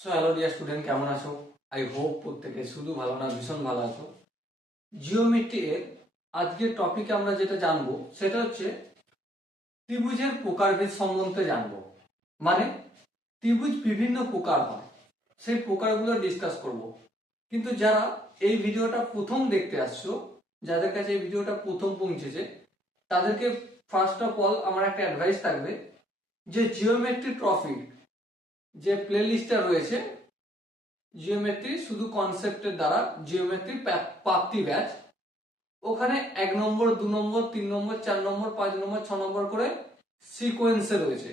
So hello dear student, কেমন আছো? I hope প্রত্যেকে শুধু ভালো না ভীষণ ভালো আছো। জিওমেট্রি এর আজকের টপিকে আমরা যেটা জানবো সেটা হচ্ছে ত্রিভুজের প্রকারভেদ সম্বন্ধে জানবো। মানে ত্রিভুজ বিভিন্ন প্রকার হয়, সেই প্রকারগুলো ডিসকাস করব। কিন্তু যারা এই ভিডিওটা প্রথম দেখতে আসছো, যাদের কাছে এই ভিডিওটা প্রথম পৌঁছেছে, তাদেরকে ফার্স্ট অফ অল আমার একটা অ্যাডভাইস থাকবে যে জিওমেট্রি টপিক যে প্লে লিস্টটা রয়েছে, জিওমেট্রি শুধু কনসেপ্টের দ্বারা জিওমেট্রি প্রাপ্তি ব্যাচ, ওখানে 1 নম্বর 2 নম্বর 3 নম্বর 4 নম্বর 5 নম্বর 6 নম্বর করে সিকোয়েন্সে রয়েছে।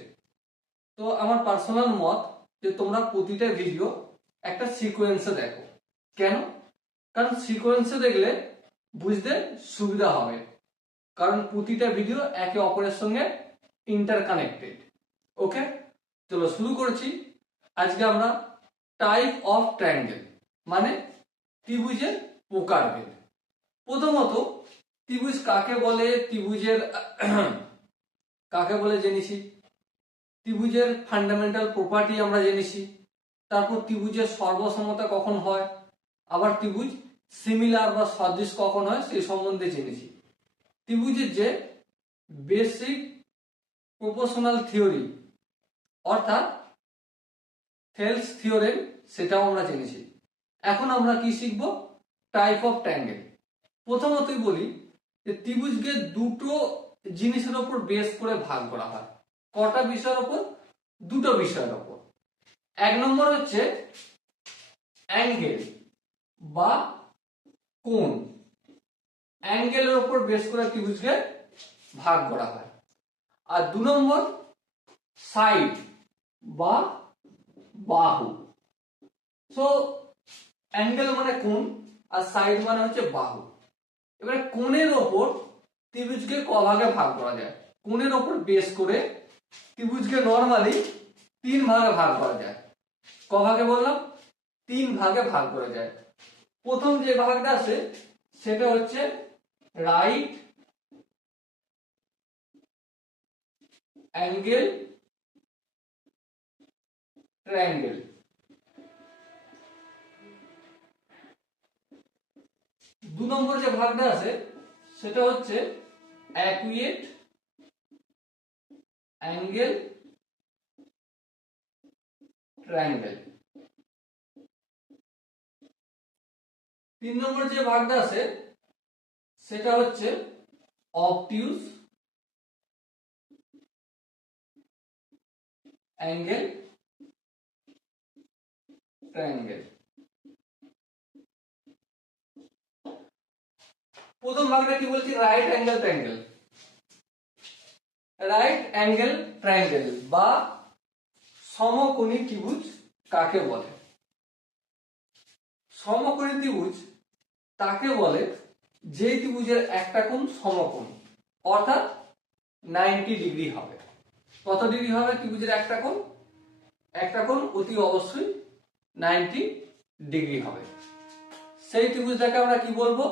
তো আমার পার্সোনাল মত যে তোমরা প্রতিটা ভিডিও একটা সিকোয়েন্সে দেখো। কেন? কারণ সিকোয়েন্সে দেখলে বুঝতে সুবিধা হবে, কারণ প্রতিটা ভিডিও একে অপরের সঙ্গে ইন্টারকানেক্টেড। ওকে, চলো শুরু করছি। আজকে আমরা টাইপ অফ ট্রায়াঙ্গেল মানে ত্রিভুজের প্রকারভেদ। প্রথমত ত্রিভুজ কাকে বলে, ত্রিভুজের কাকে বলে জেনেছি, ত্রিভুজের ফান্ডামেন্টাল প্রপার্টি আমরা জেনেছি, তারপর ত্রিভুজের সর্বসমতা কখন হয়, আবার ত্রিভুজ সিমিলার বা সদৃশ কখন হয় সেই সম্বন্ধে জেনেছি। ত্রিভুজের যে বেসিক প্রপোর্শনাল থিওরি অর্থাৎ থেলস থিওরেম সেটাও আমরা জেনেছি। এখন আমরা কি শিখব? Type of triangle. প্রথমতই বলি যে ত্রিভুজকে দুটো জিনিসের উপর বেস করে ভাগ করা হয়। কটা বিষয়ের উপর? দুটো বিষয়ের উপর। 1 নম্বর হচ্ছে অ্যাঙ্গেল বা কোণ। অ্যাঙ্গেলের উপর বেস করে ত্রিভুজকে ভাগ করা হয়। আর 2 নম্বর সাইড বা বাহু। সো অ্যাঙ্গেল মানে কোণ আর সাইড মানে হচ্ছে বাহু। এবারে কোণের ওপর ত্রিভুজকে ক ভাগে ভাগ করা যায়? কোণের ওপর বেস করে ত্রিভুজকে নরমালি 3 ভাগে ভাগ করা যায়। ক ভাগে বললাম? 3 ভাগে ভাগ করা যায়। প্রথম যে ভাগটা আছে সেটা হচ্ছে রাইট অ্যাঙ্গেল ট্রায়াঙ্গেল। 2 নম্বর যে ভাগটা আছে সেটা হচ্ছে অ্যাকুয়েট অ্যাঙ্গেল ট্রায়াঙ্গেল। 3 নম্বর যে ভাগটা আছে সেটা হচ্ছে অবটিউস অ্যাঙ্গেল ট্রায়াঙ্গেল। প্রথম ভাগটা কি বলছি? Right angle triangle. Right angle triangle বা সমকোণী ত্রিভুজ কাকে বলে? সমকোণী ত্রিভুজ তাকে বলে যে ত্রিভুজের একটা কোণ সমকোণ, অর্থাৎ 90 ডিগ্রি হবে। কত ডিগ্রি হবে ত্রিভুজের একটা কোণ? একটা কোণ অতি অবশ্যই 90 ডিগ্রি হবে। সেই ত্রিভুজটাকে আমরা কি বলবো?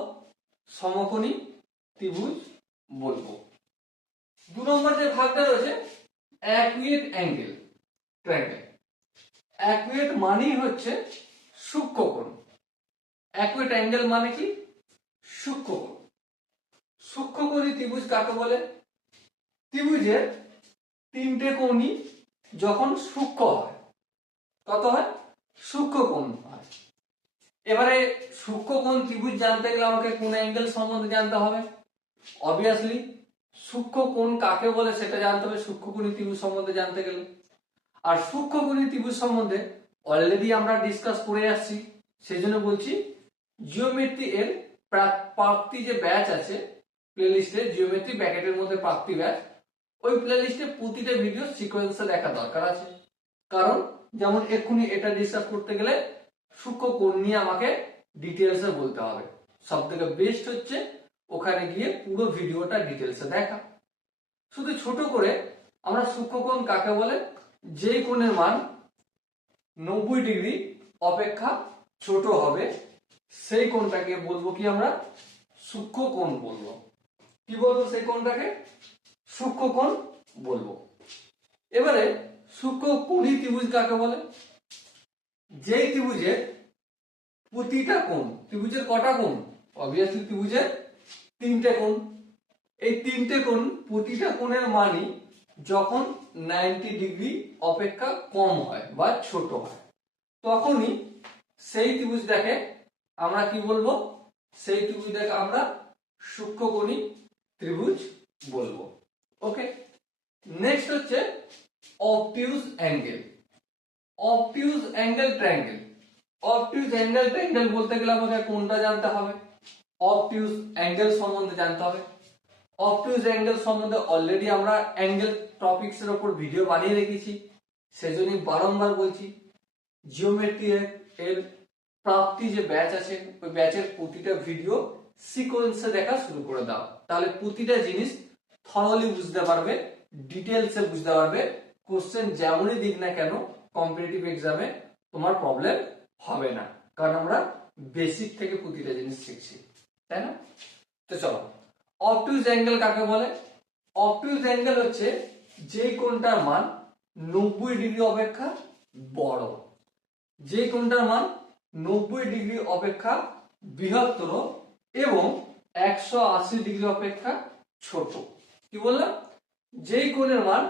সমকোণী ত্রিভুজ বলবো। 2 নম্বর যে ভাগটা রয়েছে অ্যাকুয়েট অ্যাঙ্গেল ট্রায়াঙ্গেল। অ্যাকুয়েট মানেই হচ্ছে সূক্ষ্মকোণ। অ্যাকুয়েট অ্যাঙ্গেল মানে কি? সূক্ষ্মকোণ। সূক্ষ্মকোণী ত্রিভুজ কাকে বলে? ত্রিভুজের 3টে কোণই যখন সূক্ষ্ম হয়। কত হয়? সূক্ষ্মকোণ হয়। এবারে সূক্ষ্মকোণ ত্রিভুজ জানতে গেলে আমাকে কোন অ্যাঙ্গেল সম্বন্ধে জানতে হবে। অবভিয়াসলি সূক্ষ্মকোণ কাকে বলে সেটা জানতে হবে সূক্ষ্মকোণী ত্রিভুজ সম্বন্ধে জানতে গেলে। আর সূক্ষ্মকোণী ত্রিভুজ সম্বন্ধে অলরেডি আমরা ডিসকাস করে আসছি, সেজন্য বলছি জিওমেট্রি এর প্রাপ্তি যে ব্যাচ আছে প্লেলিস্টে, জিওমেট্রি ব্র্যাকেটের মধ্যে প্রাপ্তি ব্যাচ, ওই প্লেলিস্টে প্রতিটা ভিডিও সিকোয়েন্সে দেখা দরকার আছে। কারণ যেমন এক্ষুনি এটা ডিসকাস করতে গেলে সূক্ষ্মকোণ নিয়ে আমাকে ডিটেলসে বলতে হবে। সব থেকে বেস্ট হচ্ছে ওখানে গিয়ে পুরো ভিডিওটা ডিটেলসে দেখা। শুধু ছোট করে আমরা সূক্ষ্মকোণ কাকে বলে? যে কোণের মান 90 ডিগ্রি অপেক্ষা ছোট হবে সেই কোণটাকে বলবো কি? আমরা সূক্ষ্মকোণ বলবো। কি বলবো সেই কোণটাকে? সূক্ষ্মকোণ বলবো। এবারে সূক্ষ্মকোণী ত্রিভুজ কাকে বলে? যেই ত্রিভুজের প্রতিটা কোণ, ত্রিভুজের কটা কোণ? অবভিয়াসলি ত্রিভুজের তিনটে কোণ। এই তিনটে কোণ, প্রতিটা কোণের মানই যখন 90 ডিগ্রি অপেক্ষা কম হয় বা ছোট হয়, তখনই সেই ত্রিভুজটাকে আমরা কি বলবো? সেই ত্রিভুজটাকে আমরা সূক্ষ্মকোণী ত্রিভুজ বলবো। ওকে, নেক্সট হচ্ছে obtuse angle. Obtuse angle triangle. Obtuse angle triangle বলতে গেলে আমাকে কোনটা জানতে হবে? অবটিউজ অ্যাঙ্গেল সম্বন্ধে জানতে হবে। অবটিউজ অ্যাঙ্গেল সম্বন্ধে অলরেডি আমরা অ্যাঙ্গেল টপিকস এর উপর ভিডিও বানিয়ে রেখেছি, সেজন্যই বারংবার বলছি জিওমেট্রি এর প্রাপ্তি যে ব্যাচ আছে, ওই ব্যাচের প্রতিটা ভিডিও সিকোয়েন্সে দেখা শুরু করে দাও, তাহলে প্রতিটা জিনিস থরলি বুঝতে পারবে, ডিটেলসে বুঝতে পারবে। কোশ্চেন যেমনই দিক না কেন কম্পিটিটিভ এক্সামে তোমার প্রবলেম হবে না, কারণ আমরা বেসিক থেকে প্রতিটা জিনিস শিখছি, তাই না? তো চলো, অবটিউজ অ্যাঙ্গেল কাকে বলে? অবটিউজ অ্যাঙ্গেল হচ্ছে যে কোণটার মান 90 ডিগ্রি অপেক্ষা বড়, যে কোণটার মান 90 ডিগ্রি অপেক্ষা বৃহত্তর এবং 180 ডিগ্রি অপেক্ষা ছোট। কি বললাম? যেই কোণের মান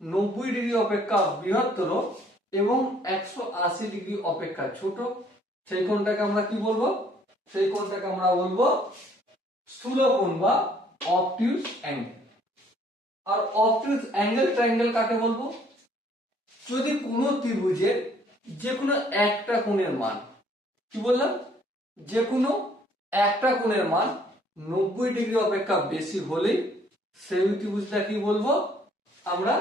90 ডিগ্রি অপেক্ষা বৃহত্তর এবং 180 ডিগ্রি অপেক্ষা ছোট, সেই কোণটাকে আমরা কি বলবো? সেই কোণটাকে আমরা বলবো স্থূলকোণ বা অবটিউজ অ্যাঙ্গেল। আর অবটিউজ অ্যাঙ্গেল ট্রায়াঙ্গেল কাকে বলবো? যদি কোনো ত্রিভুজের যে কোনো একটা কোণের মান, কি বললাম, যে কোনো একটা কোণের মান 90 ডিগ্রি অপেক্ষা বেশি হলেই সেই ত্রিভুজটা কি বলবো? আমরা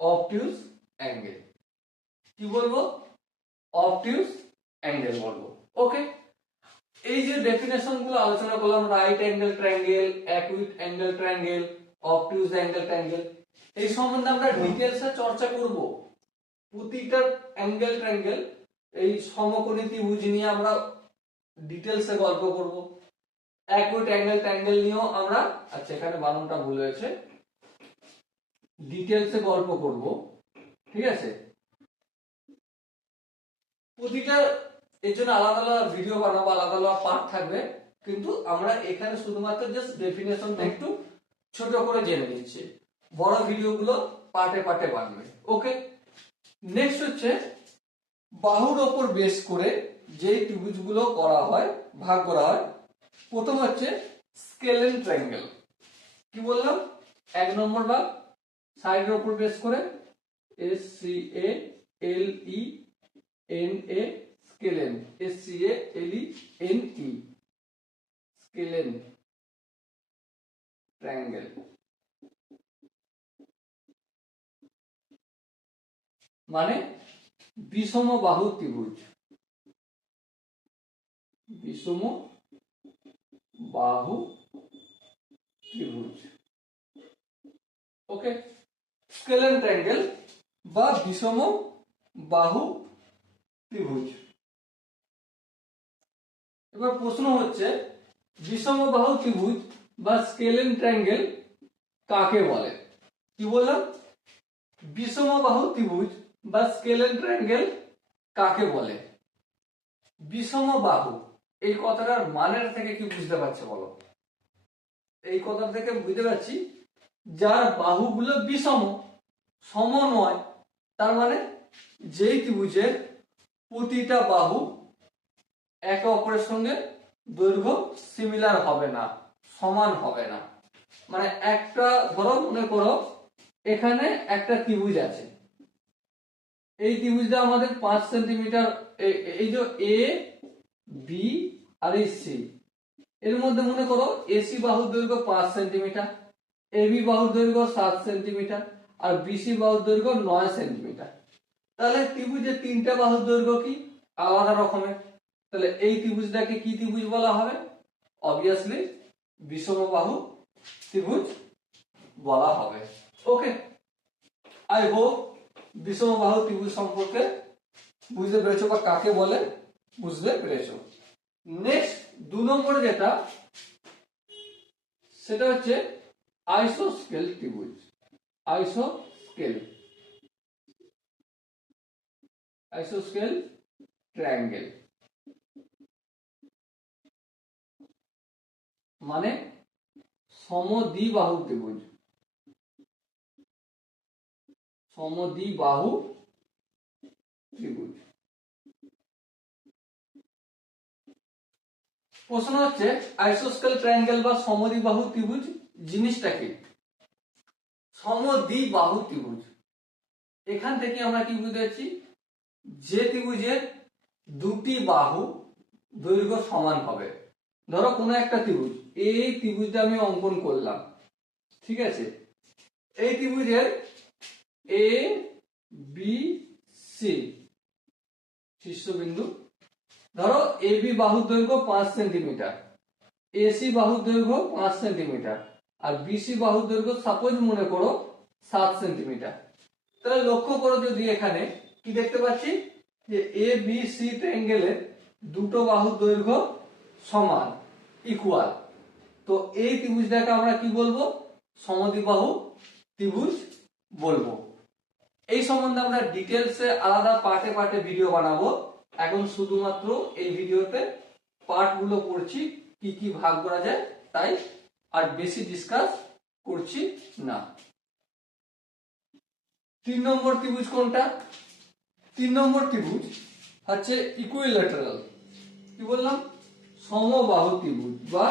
অবটিউজ অ্যাঙ্গেল। কি বলবো? অবটিউজ অ্যাঙ্গেল বলবো। ওকে, এই যে ডেফিনেশন গুলো আলোচনা করলাম, right angle triangle, acute angle triangle, obtuse angle triangle, এই সম্বন্ধে আমরা ডিটেইলসে চর্চা করব। প্রতিটা অ্যাঙ্গেল ট্রায়াঙ্গেল, এই সমকোণী ত্রিভুজ নিয়ে আমরা ডিটেইলসে গল্প করব। অ্যাকুইট অ্যাঙ্গেল ট্রায়াঙ্গেল নিয়েও আমরা, আচ্ছা এখানে বানানটা ভুল হয়েছে, ডিটেইলসে গল্প করব, ঠিক আছে? প্রতিটা এর জন্য আলাদা আলাদা ভিডিও বানাবো, আলাদা আলাদা পার্ট থাকবে, কিন্তু আমরা এখানে শুধুমাত্র জাস্ট ডেফিনেশনটা একটু ছোট করে জেনে নিচ্ছি, বড় ভিডিওগুলো পার্টে পার্টে বানবে। ওকে, নেক্সট হচ্ছে বাহুর ওপর বেস করে যে ত্রিভুজগুলো করা হয়, ভাগ করা হয়, প্রথম হচ্ছে স্কেলেন ট্রায়াঙ্গেল। কি বললাম? এক নম্বর ভাগ সাইডের উপর বেস করে, S C A L E N A, scalene, S C A L E N E, scalene triangle. মানে বিষম বাহু ত্রিভুজ, বিষম বাহু ত্রিভুজ। ওকে, স্কেলেন ট্রায়াঙ্গেল বা বিষম বাহু ত্রিভুজ। এবার প্রশ্ন হচ্ছে বিষম বাহু ত্রিভুজ বা স্কেলেন ট্রায়াঙ্গেল কাকে বলে? কি বললাম? বিষম বাহু ত্রিভুজ বা স্কেলেন ট্রায়াঙ্গেল কাকে বলে? বিষম বাহু, এই কথাটার মানের থেকে কি বুঝতে পারছো বলো? এই কথা থেকে বুঝতে পারছি যার বাহুগুলো বিষম, সম নয়, তার মানে যেই ত্রিভুজের প্রতিটা বাহু একে অপরের সঙ্গে দৈর্ঘ্য সিমিলার হবে না, সমান হবে না। মানে একটা ধরো, মনে করো এখানে একটা ত্রিভুজ আছে, এই ত্রিভুজটা আমাদের 5 সেন্টিমিটার, এই যে এ বি আর এই সি, এর মধ্যে মনে করো এসি বাহুর দৈর্ঘ্য 5 সেন্টিমিটার, এবি বাহুর দৈর্ঘ্য 7 সেন্টিমিটার আর বিসি বাহুর দৈর্ঘ্য 9 সেন্টিমিটার। তাহলে ত্রিভুজের তিনটা বাহুর দৈর্ঘ্য কি আলাদা রকমের, তাহলে এই ত্রিভুজটাকে কি ত্রিভুজ বলা হবে? অবভিয়াসলি বিষমবাহু ত্রিভুজ বলা হবে। ওকে, আই হোপ বিষমবাহু ত্রিভুজ সম্পর্কে বুঝতে পেরেছো বা কাকে বলে বুঝতে পেরেছো। নেক্সট 2 নম্বরে যেটা, সেটা হচ্ছে আইসোস্কেল ত্রিভুজ। আইসোস্কেল, আইসোস্কেল ট্রায়াঙ্গেল মানে সমদ্বিবাহু ত্রিভুজ। সমদ্বিবাহু ত্রিভুজ। প্রশ্ন হচ্ছে আইসোস্কেল ট্রায়াঙ্গেল বা সমদ্বিবাহু ত্রিভুজ জিনিসটা কি? সমদ্বিবাহু ত্রিভুজ, এখান থেকে আমরা কি বুঝেছি, যে ত্রিভুজের দুটি বাহু দৈর্ঘ্য সমান হবে। ধরো কোনো একটা ত্রিভুজ, এই ত্রিভুজটা আমি অঙ্কন করলাম, ঠিক আছে, এই ত্রিভুজের এ বি সি শীর্ষবিন্দু, ধরো এ বি বাহুর দৈর্ঘ্য 5 সেন্টিমিটার, এসি বাহুর দৈর্ঘ্য 5 সেন্টিমিটার, আর বিসি বাহুর দৈর্ঘ্য সাপোজ মনে করো 7 সেন্টিমিটার। তাহলে লক্ষ্য করো, যদি এখানে কি দেখতে পাচ্ছি যে এ বি সি ট্রায়াঙ্গেলের দুটো বাহুর দৈর্ঘ্য সমান, ইকুয়াল, তো এই ত্রিভুজটাকে আমরা কি বলবো? সমদ্বিবাহু ত্রিভুজ বলবো। এই সম্বন্ধে আমরা ডিটেলসে আলাদা পার্টে পার্টে ভিডিও বানাবো। এখন শুধুমাত্র এই ভিডিওতে পার্টগুলো পড়ছি, কি কি ভাগ করা যায় তাই, আর বেশি ডিসকাস করছি না। 3 নম্বর ত্রিভুজ কোনটা? 3 নম্বর ত্রিভুজ হচ্ছে ইকুইল্যাটারাল, কি বললাম? সমবাহু ত্রিভুজ বা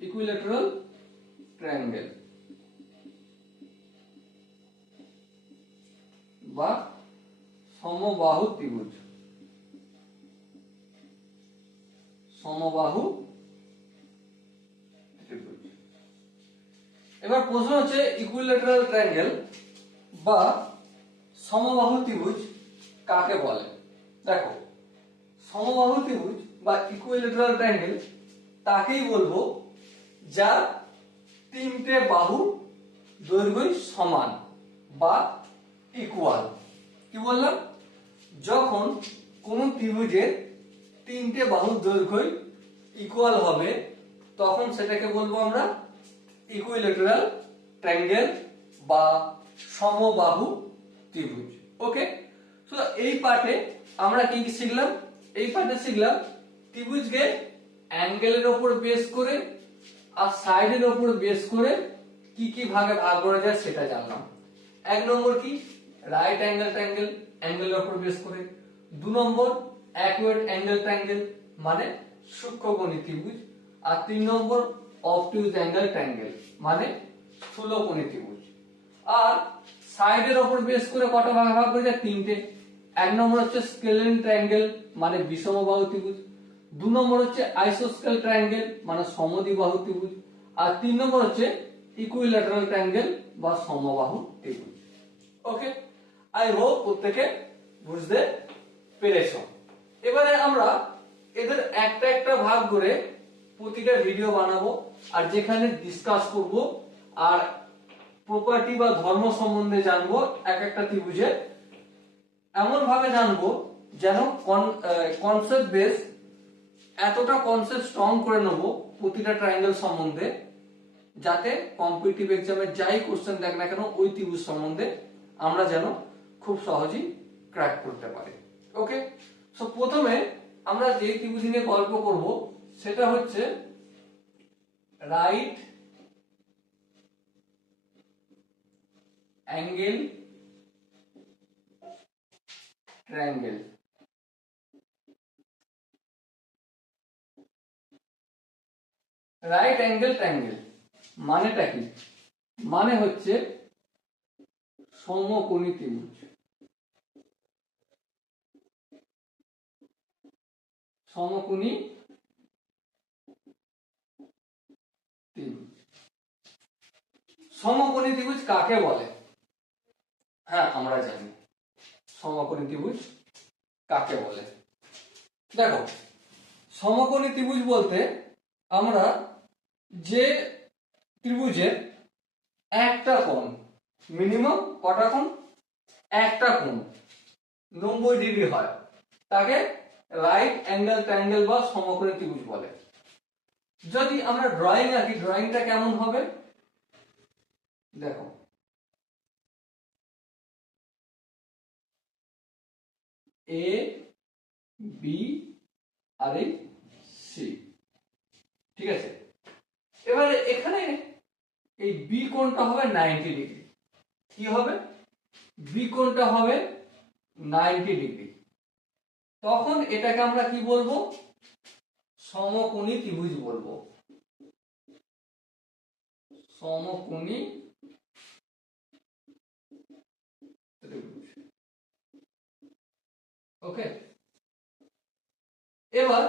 ইকুইল্যাটারাল ট্রায়াঙ্গেল বা সমবাহু ত্রিভুজ। সমবাহু ত্রিভুজ। এবার প্রশ্ন হচ্ছে ইকুইল্যাটারাল ট্রায়াঙ্গেল বা সমবাহু ত্রিভুজ কাকে বলে? দেখো, সমবাহু ত্রিভুজ বা ইকুইল্যাটারাল ট্রায়াঙ্গেল তাকেই বলবো যার তিনটে বাহু দৈর্ঘ্য সমান বা ইকুয়াল। কি বললাম? যখন কোন ত্রিভুজের তিনটে বাহুর দৈর্ঘ্য ইকুয়াল হবে তখন সেটাকে বলবো আমরা ইকুইল্যাটারাল ট্রায়াঙ্গেল বা সমবাহু ত্রিভুজ। ওকে, তো এই পার্টে আমরা কি কি শিখলাম? এই পার্টে শিখলাম ত্রিভুজকে অ্যাঙ্গেলের উপর বেস করে আর সাইডের উপর বেস করে কি কি ভাগে ভাগ করা যায় সেটা জানলাম। 1 নম্বর কি? রাইট অ্যাঙ্গেল ট্রায়াঙ্গেল, অ্যাঙ্গেলের উপর বেস করে। 2 নম্বর অ্যাকুয়েট অ্যাঙ্গেল ট্রায়াঙ্গেল মানে সূক্ষ্মকোণী ত্রিভুজ। আর 3 নম্বর অবটিউজ অ্যাঙ্গেল ট্রায়াঙ্গেল মানে স্থূলকোণী ত্রিভুজ। আর সাইডের উপর বেস করে কটা ভাগে ভাগ করা যায়? 3টে। 1 নম্বর হচ্ছে স্কেলিন ট্রায়াঙ্গেল মানে বিষমবাহু ত্রিভুজ। 2 নম্বর হচ্ছে আইসোস্কেল ট্রায়াঙ্গেল মানে সমদ্বিবাহু ত্রিভুজ। আর 3 নম্বর হচ্ছে ইকুইল্যাটারাল ট্রায়াঙ্গেল বা সমবাহু ত্রিভুজ। ওকে, আই হোপ প্রত্যেকে বুঝতে পেরেছো। এবারে আমরা এদের একটা একটা ভাগ করে প্রতিটা ভিডিও বানাবো আর যেখানে ডিসকাস করব আর প্রপার্টি বা ধর্ম সম্বন্ধে জানবো এক একটা ত্রিভুজের, এমন ভাবে জানবো যেন কনসেপ্ট বেস এতটা কনসেপ্ট স্ট্রং করে নেবো প্রতিটা ট্রায়াঙ্গেল সম্বন্ধে যাতে কম্পিটিটিভ এক্সামে যাই কোশ্চেন দেখ না কেন ওই ত্রিভুজ সম্বন্ধে আমরা যেন খুব সহজেই ক্র্যাক করতে পারি। ওকে, সো প্রথমে আমরা যে ত্রিভুজ নিয়ে গল্প করব সেটা হচ্ছে right angle triangle. Right angle triangle মানেটা কি? মানে হচ্ছে সমকোণী ত্রিভুজ। সমকোণী ত্রিভুজ। সমকোণী ত্রিভুজ কাকে বলে? হ্যাঁ, আমরা জানি সমকোণী ত্রিভুজ কাকে বলে। দেখো, সমকোণী ত্রিভুজ বলতে আমরা যে ত্রিভুজের একটা কোণ, মিনিমাম কটা কোণ? একটা কোণ 90 ডিগ্রি হয় তাকে রাইট অ্যাঙ্গেল ট্রায়াঙ্গেল বা সমকোণী ত্রিভুজ বলে। যদি আমরা ড্রয়িং আঁকি, ড্রয়িংটা কেমন হবে দেখো, এ বি আর এই সি, ঠিক আছে। এবারে এখানে এই বি কোণটা হবে 90 ডিগ্রি। কি হবে? বি কোণটা হবে 90 ডিগ্রি। তখন এটাকে আমরা কি বলবো? সমকোণী ত্রিভুজ বলবো। সমকোণী ত্রিভুজ। ওকে, এবার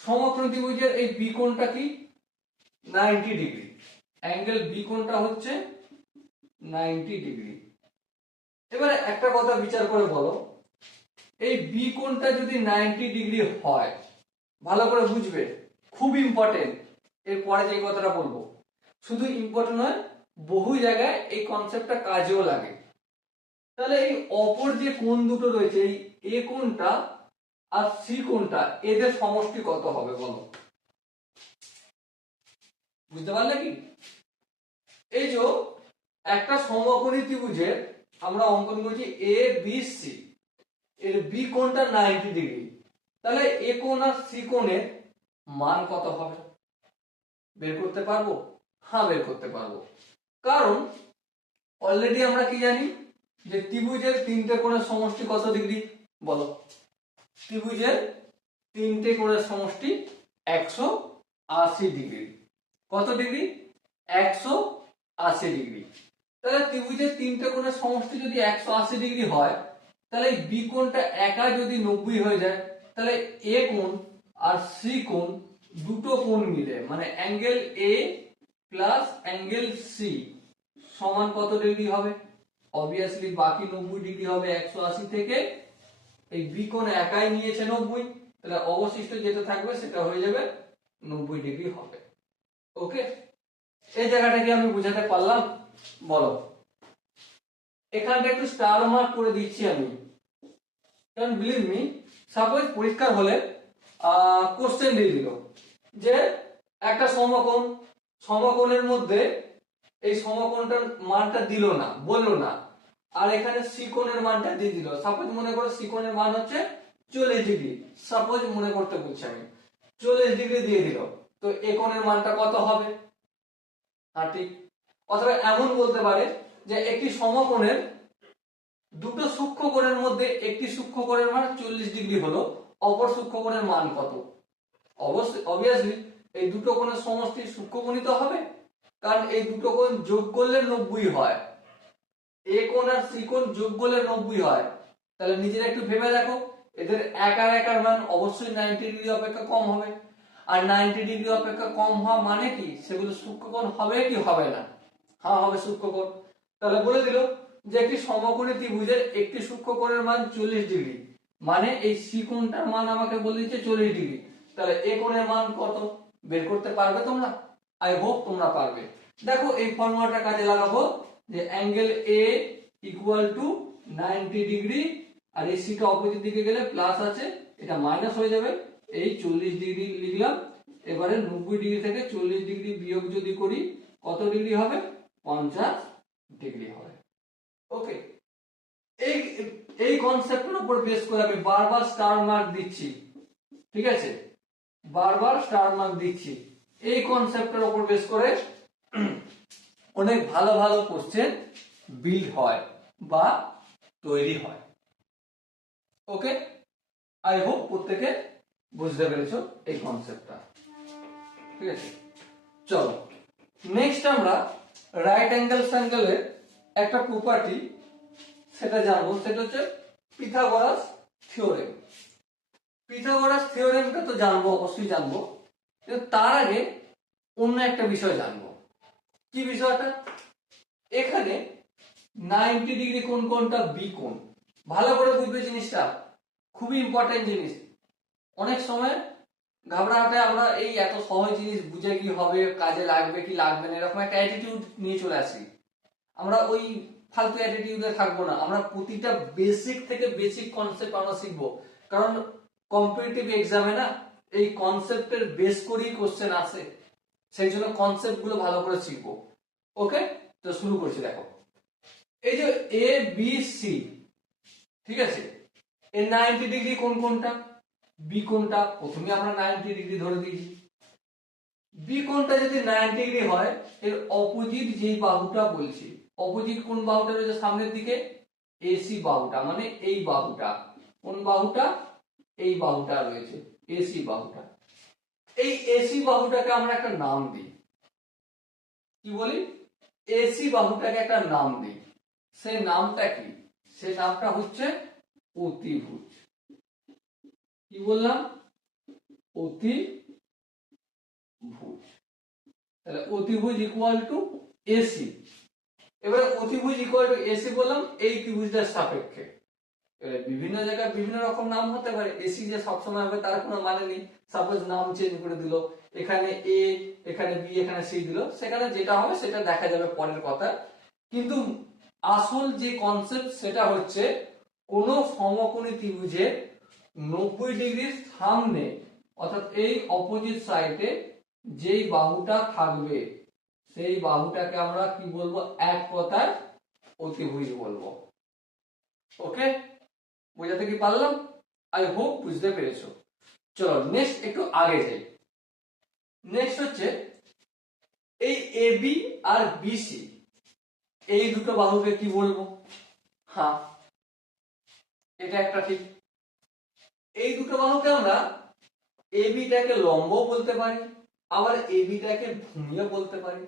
সমকোণী ত্রিভুজের এই বি কোণটা কি? 90 ডিগ্রি। অ্যাঙ্গেল বি কোণটা হচ্ছে 90 ডিগ্রি। এবারে একটা কথা বিচার করে বলো, এই বি কোণটা যদি 90 ডিগ্রি হয়, ভালো করে বুঝবে, খুব ইম্পর্টেন্ট। এরপরে যে কথাটা বলবো শুধু ইম্পর্টেন্ট নয়, বহু জায়গায় এই কনসেপ্টটা কাজেও লাগে। তাহলে এই অপর যে কোণ দুটো রয়েছে, এই এ কোণটা আর সি কোণটা, এদের সমষ্টি কত হবে বলো? বুঝতে পারলে কি? এই যে একটা সমকোণী ত্রিভুজের আমরা অঙ্কন করছি এ বি সি, এর বি কোণটা 90 ডিগ্রি, তাহলে এ কোণ আর সি কোণের মান কত হবে বের করতে পারবো? হ্যাঁ, বের করতে পারবো। কারণ অলরেডি আমরা কি জানি যে ত্রিভুজের তিনটে কোণের সমষ্টি কত ডিগ্রি বলো? ত্রিভুজের তিনটে কোণের সমষ্টি 180 ডিগ্রি। কত ডিগ্রি? 180 ডিগ্রি। তাহলে ত্রিভুজের তিনটে কোণের সমষ্টি যদি 180 ডিগ্রি হয়, তাহলে এই বি কোণটা একা যদি 90 হয়ে যায়, তাহলে এ কোণ আর সি কোণ, দুটো কোণ মিলে মানে angle A plus angle C সমান কত ডিগ্রি হবে? অবভিয়াসলি বাকি 90 ডিগ্রি হবে 180 থেকে। এই বি কোণ একাই নিয়েছে 90, তাহলে অবশিষ্ট যেটা থাকবে সেটা হয়ে যাবে 90 ডিগ্রি হবে। ওকে, এই জায়গাটা কি আমি বোঝাতে পারলাম বলো? এখানটা একটু স্টার মার্ক করে দিচ্ছি আমি, কারণ বিলিভ মি, সাপোজ পরীক্ষা হলে কোশ্চেন দিয়ে দিল যে একটা সমকোণ, সমকোণের মধ্যে এই সমকোণটার মানটা দিল না, বললো না, আর এখানে সি কোণের মানটা দিয়ে দিল। সাপোজ মনে করো সি কোণের মান হচ্ছে 40 ডিগ্রি, সাপোজ মনে করতে বলছি আমি, 40 ডিগ্রি দিয়ে দিল, তো এ কোণের মানটা কত হবে? হ্যাঁ ঠিক। অথবা এমন বলতে পারে যে একটি সমকোণের দুটো সূক্ষ্ম কোণের মধ্যে একটি সূক্ষ্ম কোণের মান 40 ডিগ্রি হলো, অপর সূক্ষ্ম কোণের মান কত? অবশ্যই অবভিয়াসলি এই দুটো কোণের সমষ্টি সূক্ষ্মকোণই তো হবে, কারণ এই দুটো কোণ যোগ করলে 90 হয়, এ কোণ আর সি কোণ যোগ করলে 90 হয়। তাহলে নিজেরা একটু ভেবে দেখো, এদের একার একার মান অবশ্যই 90 ডিগ্রি অপেক্ষা কম হবে, আর 90 ডিগ্রি অপেক্ষা কম হওয়া মানে কি? সেগুলো সূক্ষ্মকোণ হবে কি হবে না? হ্যাঁ হবে সূক্ষ্মকোণ। তাহলে বলে দিল যে একটি সমকোণী ত্রিভুজের একটি সূক্ষ্মকোণের মান 40 ডিগ্রি, মানে এই সি কোণটার মান আমাকে বলে দিচ্ছে 40 ডিগ্রি। তাহলে এ কোণের মান কত বের করতে পারবে তোমরা? আই হোপ তোমরা পারবে। দেখো এই ফর্মুলাটা কাজে লাগাবো, যে angle A equal to 90 degree, আর এই সিটা অপোজিট দিকে গেলে প্লাস আছে, এটা মাইনাস হয়ে যাবে, এই 40 ডিগ্রি লিখলাম। এবারে 90 ডিগ্রি থেকে 40 ডিগ্রি বিয়োগ যদি করি কত ডিগ্রি হবে? 50 ডিগ্রি হবে। ওকে, এই এই কনসেপ্টের উপর বেস করে আমি বারবার স্টার মার্ক দিচ্ছি, ঠিক আছে? বারবার স্টার মার্ক দিচ্ছি। এই কনসেপ্টের উপর বেস করে অনেক ভালো ভালো কোশ্চেন বিল্ড হয় বা তৈরি হয়। ওকে, আই হোপ প্রত্যেকে বুঝতে পেরেছো এই কনসেপ্টটা, ঠিক আছে? চলো নেক্সট আমরা রাইট অ্যাঙ্গেল ট্রায়াঙ্গেলের একটা প্রপার্টি সেটা জানবো, সেটা হচ্ছে পিথাগোরাস থিওরেম। পিথাগোরাস থিওরেমটা তো জানবো, অবশ্যই জানবো, কিন্তু তার আগে অন্য একটা বিষয় জানবো। কি বিষয়টা? এখানে 90 ডিগ্রি কোণ কোনটা? বি কোণ। ভালো করে বুঝবে জিনিসটা, খুবই ইম্পর্টেন্ট জিনিস। অনেক সময় ঘাবড়াহটে আমরা এই এত সহজ জিনিস বুঝে কি হবে, কাজে লাগবে কি লাগবে না, এরকম একটা অ্যাটিটিউড নিয়ে চলে আসি। আমরা ওই ফালতু অ্যাটিটিউডে থাকবো না, আমরা প্রতিটা বেসিক থেকে বেসিক কনসেপ্ট আমরা শিখবো। কারণ কম্পিটিটিভ এক্সামে না এই কনসেপ্টের বেস করেই কোশ্চেন আসে, সেই জন্য কনসেপ্ট গুলো ভালো করে শিখবো। ওকে, তো শুরু করছি। দেখো এই যে এ বি সি, ঠিক আছে, এর 90 ডিগ্রি কোন কোনটা, বি কোনটা, প্রথমে আমরা 90 ডিগ্রি ধরে দিয়েছি। বি কোনটা যদি 90 ডিগ্রি হয়, এর অপোজিট যে বাহুটা বলছি, অপোজিট কোন বাহুটা রয়েছে সামনের দিকে, এসি বাহুটা, মানে এই বাহুটা, কোন বাহুটা, এই বাহুটা রয়েছে, এসি বাহুটা। এই এসি বাহুটাকে আমরা একটা নাম দিই, কি বলি, এসি বাহুটাকে একটা নাম দিই। সেই নামটা কি, সেই নামটা হচ্ছে অতিভুজ। কি বললাম, অতিভুজ। তাহলে অতিভুজ ইকুয়াল টু এসি। এবারে অতিভুজ ইকুয়াল টু এসি বললাম এই ত্রিভুজটার সাপেক্ষে। বিভিন্ন জায়গায় বিভিন্ন রকম নাম হতে পারে, এসি যে সবসময় হবে তার কোনো মানে নেই। সাপোজ নাম চেঞ্জ করে দিল, এখানে এ, এখানে বি, এখানে সি দিল, সেখানে যেটা হবে সেটা দেখা যাবে পরের কথা। কিন্তু আসল যে কনসেপ্ট সেটা হচ্ছে কোন সমকোণী ত্রিভুজের 90 ডিগ্রির সামনে অর্থাৎ এই অপোজিট সাইডে যেই বাহুটা থাকবে সেই বাহুটাকে আমরা কি বলবো, এক কথায় অতিভুজ বলবো। ওকে, বোঝাতে কি পারলাম? আই হোপ বুঝতে পেরেছো। চলো নেক্সট একটু আগে যাই। নেক্সট হচ্ছে এই এবি আর বিসি, এই দুটো বাহুকে কি বলবো? হ্যাঁ, এটা একটা ঠিক। এই দুটো বাহুকে আমরা এবিটাকে লম্ব বলতে পারি, আবার এবিটাকে ভূমিও বলতে পারি,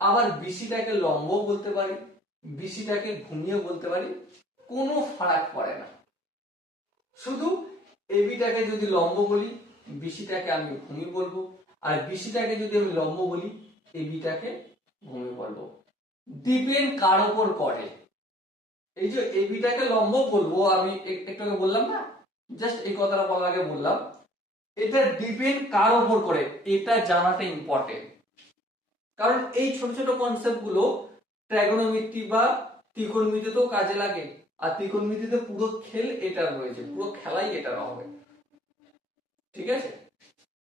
আবার বিসিটাকে লম্ব বলতে পারি, বিসিটাকে ভূমিও বলতে পারি, কোনো ফারাক পড়ে না। শুধু এবিটাকে যদি লম্ব বলি, বিসিটাকে আমি ভূমি বলবো, আর বিসিটাকে যদি আমি লম্ব বলি, এবিটাকে ভূমি বলবো। ডিপেন্ড কার উপর করে। এই যে এবিটাকে লম্ব বলবো, আমি একটু আগে বললাম না, জাস্ট এই কথাটা বলার আগে বললাম, এটা ডিপেন্ড কার উপর করে, এটা জানাটা ইম্পর্টেন্ট। কারণ এই ছোট ছোট কনসেপ্ট গুলো ট্রাগোনোমেট্রি বা ত্রিকোণমিতিতেও কাজে লাগে, আর ত্রিকোণমিতিতে পুরো খেল এটা রয়েছে, পুরো খেলাই এটা হবে। ঠিক আছে,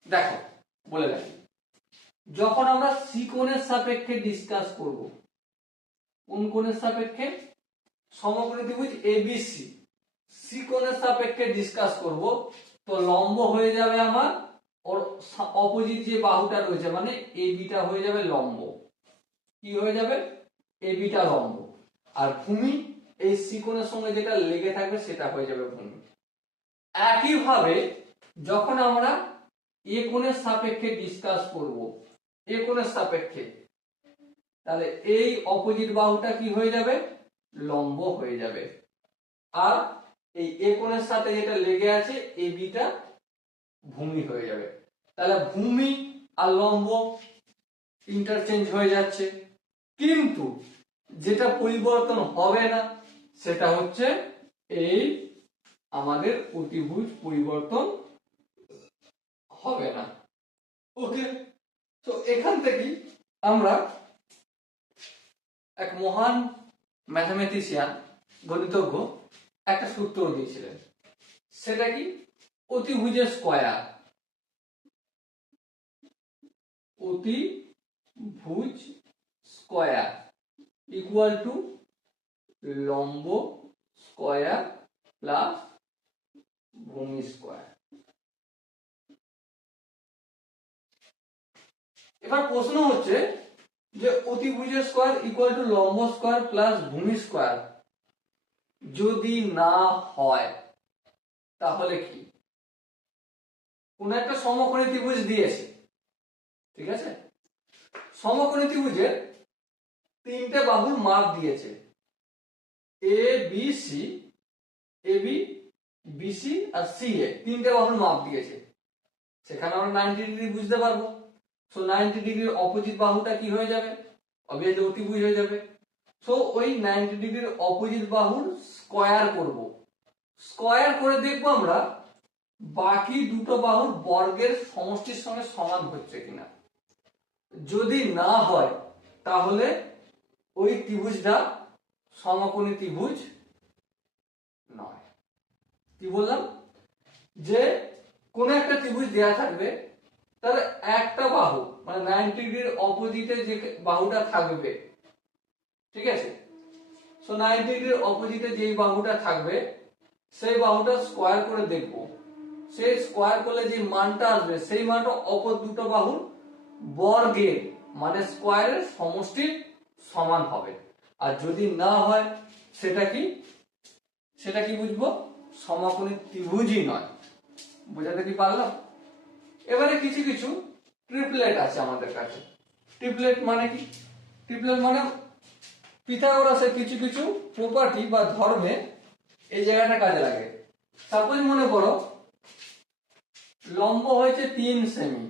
দেখো বলে রাখি, যখন আমরা সি কোণের সাপেক্ষে ডিসকাস করব, কোন কোণের সাপেক্ষে, সমকোণী ত্রিভুজ এবিসি, সি কোণের সাপেক্ষে ডিসকাস করব, তো লম্ব হয়ে যাবে আমার ওর অপোজিট যে বাহুটা রয়েছে, মানে এবিটা হয়ে যাবে লম্ব। কি হয়ে যাবে, এবিটা লম্ব। আর ভূমি এই সি কোণের সঙ্গে যেটা লেগে থাকবে সেটা হয়ে যাবে ভূমি। একইভাবে যখন আমরা এ কোণের সাপেক্ষে ডিসকাস করব, এ কোণের সাপেক্ষে, তাহলে এই অপোজিট বাহুটা কি হয়ে যাবে, লম্ব হয়ে যাবে। আর এই এ কোণের সাথে যেটা লেগে আছে এবিটা ভূমি হয়ে যাবে। তাহলে ভূমি আর লম্ব ইন্টারচেঞ্জ হয়ে যাচ্ছে, কিন্তু যেটা পরিবর্তন হবে না সেটা হচ্ছে এই আমাদের অতিভুজ পরিবর্তন হবে না। ওকে, তো এখান থেকে আমরা এক মহান ম্যাথমেটিশিয়ান, গণিতজ্ঞ একটা সূত্র দিয়েছিলেন, সেটা কি, অতিভুজের স্কয়ার, অতিভুজ স্কয়ার ইকুয়াল টু লম্ব স্কয়ার প্লাস ভূমি স্কয়ার। এবার প্রশ্ন হচ্ছে যে অতিভুজের স্কয়ার ইকুয়াল টু লম্ব স্কয়ার প্লাস ভূমি স্কয়ার যদি না হয় তাহলে কি? কোন একটা সমকোণী ত্রিভুজ দিয়েছে, ঠিক আছে, সমকোণী ত্রিভুজের তিনটে বাহুর মাপ দিয়েছে, এ B C, A B, BC R C এ, তিনটে বাহুর মাপ দিয়েছে। সেখানে আমরা 90 ডিগ্রি বুঝতে পারবো। সো 90 ডিগ্রির অপোজিট বাহুটা কি হয়ে যাবে, অবভিয়াসলি অতিভুজ হয়ে যাবে। সো ওই 90 ডিগ্রির অপোজিট বাহুর স্কয়ার করব, স্কয়ার করে দেখবো আমরা বাকি দুটো বাহুর বর্গের সমষ্টির সঙ্গে সমান হচ্ছে কিনা। যদি না হয় তাহলে ওই ত্রিভুজটা সমকোণী ত্রিভুজ নয়। কি বললাম, যে কোন একটা ত্রিভুজ দেয়া থাকবে, তার একটা বাহু মানে 90 ডিগ্রির অপোজিটে যে বাহুটা থাকবে, ঠিক আছে, সো 90 ডিগ্রির অপোজিটে যেই বাহুটা থাকবে সেই বাহুটা স্কয়ার করে দেখব, সেই স্কয়ার করলে যে মানটা আসবে সেই মানটা অপর দুটো বাহুর বর্গের মানে স্কয়ারের সমষ্টির সমান হবে। আর যদি না হয় সেটা কি, সেটা কি বুঝবো, সমকোণী ত্রিভুজই নয়। বোঝাতে কি পারলাম? এবারে কিছু কিছু ট্রিপলেট আছে আমাদের কাছে। ট্রিপলেট মানে কি? ট্রিপলেট মানে পিথাগোরাসের কিছু কিছু প্রপার্টি বা ধর্মে এই জায়গাটা কাজে লাগে। সাপোজ মনে করো লম্ব হয়েছে 3 সেমি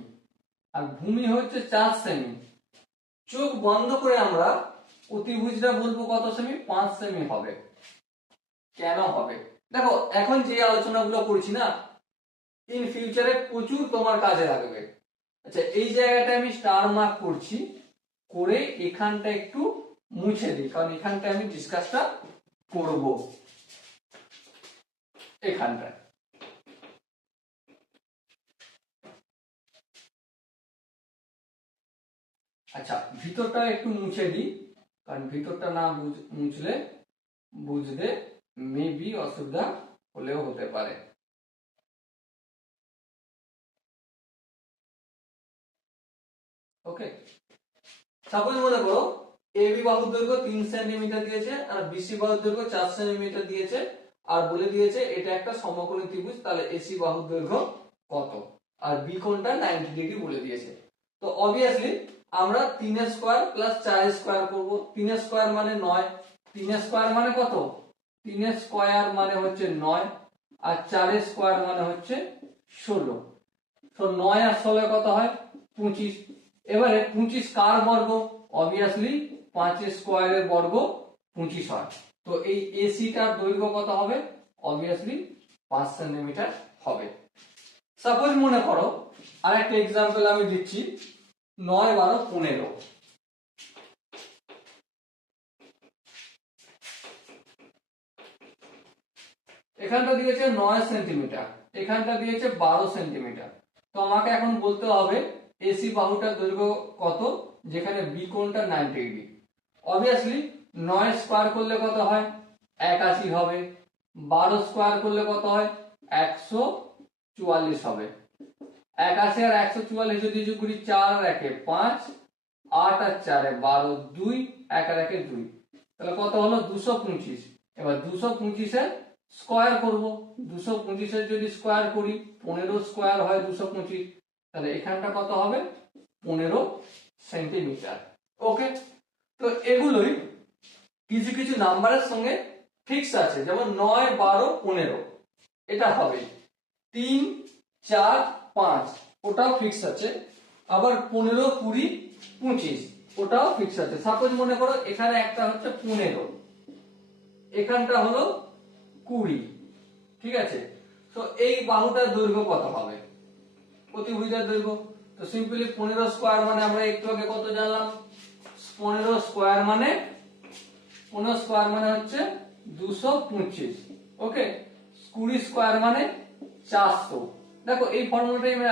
আর ভূমি হচ্ছে 4 সেমি, চোখ বন্ধ করে আমরা অতিভুজটা বলবো কত সেমি, 5 সেমি হবে। কেন হবে? দেখো এখন যে আলোচনাগুলো করছি না, ইন ফিউচারে প্রচুর তোমার কাজে লাগবে। আচ্ছা এই জায়গাটা আমি স্টার মার্ক করছি, করে এখানটা একটু মুছে দিই, কারণ এখানটা আমি ডিসকাসটা করব এখানটা। আচ্ছা ভিতরটা একটু মুছে দিই, কারণ ভিতরটা না মুছলে বুঝতে মেবি অসুবিধা হলেও হতে পারে। ওকে, সাপোজ মনে করো এবি বাহুর দৈর্ঘ্য 3 সেন্টিমিটার দিয়েছে আর বিসি বাহুর দৈর্ঘ্য 4 সেন্টিমিটার দিয়েছে, আর বলে দিয়েছে এটা একটা সমকোণী ত্রিভুজ, তাহলে এসি বাহুর দৈর্ঘ্য কত, আর বি কোণটা 90 ডিগ্রি বলে দিয়েছে। তো অবভিয়াসলি আমরা 3 স্কয়ার প্লাস 4 স্কয়ার করব। 3 স্কয়ার মানে 9, 3 স্কয়ার মানে কত, 3 স্কয়ার মানে হচ্ছে 9 আর 4 স্কয়ার মানে হচ্ছে 16। তো 9 আর 16 কত হয়, 25। এবারে 25 কার বর্গ, অবভিয়াসলি 5 স্কয়ারের বর্গ 25 হয়। তো এই এসিটার দৈর্ঘ্য কত হবে, অবভিয়াসলি 5 সেন্টিমিটার হবে। সাপোজ মনে করো আরেকটা एग्जांपल আমি দিচ্ছি, 9 12 15। এখানটা দিয়েছে 9 সেন্টিমিটার, এখানটা দিয়েছে 12 সেন্টিমিটার। তো আমাকে এখন বলতে হবে এসি বাহুটার দৈর্ঘ্য কত, যেখানে বি কোণটা 90 ডিগ্রি। অবভিয়াসলি 9 স্কয়ার করলে কত হয়, 81 হবে। 12 স্কয়ার করলে কত হয়, 144 হবে। 81 আর 144 যদি যোগ করি, 4 আর 1 এ 5, 8 আর 4 এ 12, 2, 1 আর 1 এ 2, তাহলে কত হলো 225। এবার 225 এর স্কয়ার করব, 225 এর যদি স্কয়ার করি 15 স্কয়ার হয় 225, তাহলে এখানটা কত হবে 15 সেন্টিমিটার। ওকে, তো এগুলোই কিছু কিছু নাম্বারের সঙ্গে ফিক্স আছে, যেমন 9 12 15 এটা হবে, 3 4 5 ওটাও ফিক্স আছে, আবার 15 20 25 ওটাও ফিক্স আছে। সাপোজ মনে করো এখানে একটা হচ্ছে 15, এখানটা হলো 20, ঠিক আছে। তো এই বাহুটার দৈর্ঘ্য কত হবে, প্রতিভুজের দৈর্ঘ্য, তো সিম্পলি 15 স্কয়ার মানে আমরা একটু আগে কত জানলাম, 15 স্কয়ার মানে 15 স্কয়ার মানে হচ্ছে 225। ওকে, 20 স্কয়ার মানে 400। দেখো এই ফর্মুলাটাই আমি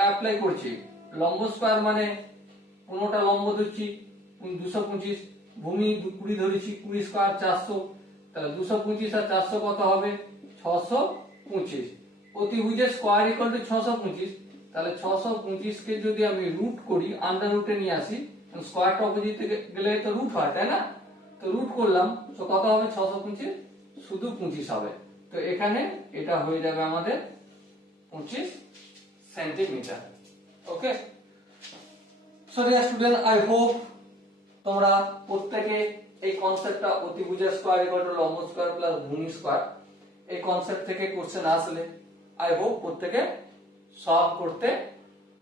অ্যাপ্লাই করছি, লম্ব স্কয়ার মানে কোনটা লম্ব ধরছি 225, ভূমি 20 ধরেছি, 20 স্কয়ার 400, তাহলে 225 আর 400 কত হবে 625। অতিভুজের স্কয়ার ইকুয়াল টু 625, তাহলে 625 কে যদি আমি রুট করি, আন্ডার রুটে নিয়ে আসি, স্কয়ারটা অপোজিটে গেলে তো রুট হয় তাই না, তো রুট করলাম, তো কত হবে 625 শুধু 25 হবে। তো এখানে এটা হয়ে যাবে আমাদের 25 centimetre. Okay, so dear student, I hope তোমরা প্রত্যেকে এই কনসেপ্টটা অতিভুজের স্কয়ার ইকুয়াল টু লম্ব স্কয়ার প্লাস ভূমি স্কয়ার, এই কনসেপ্ট থেকে কোশ্চেন আসলে আই হোপ প্রত্যেকে সলভ করতে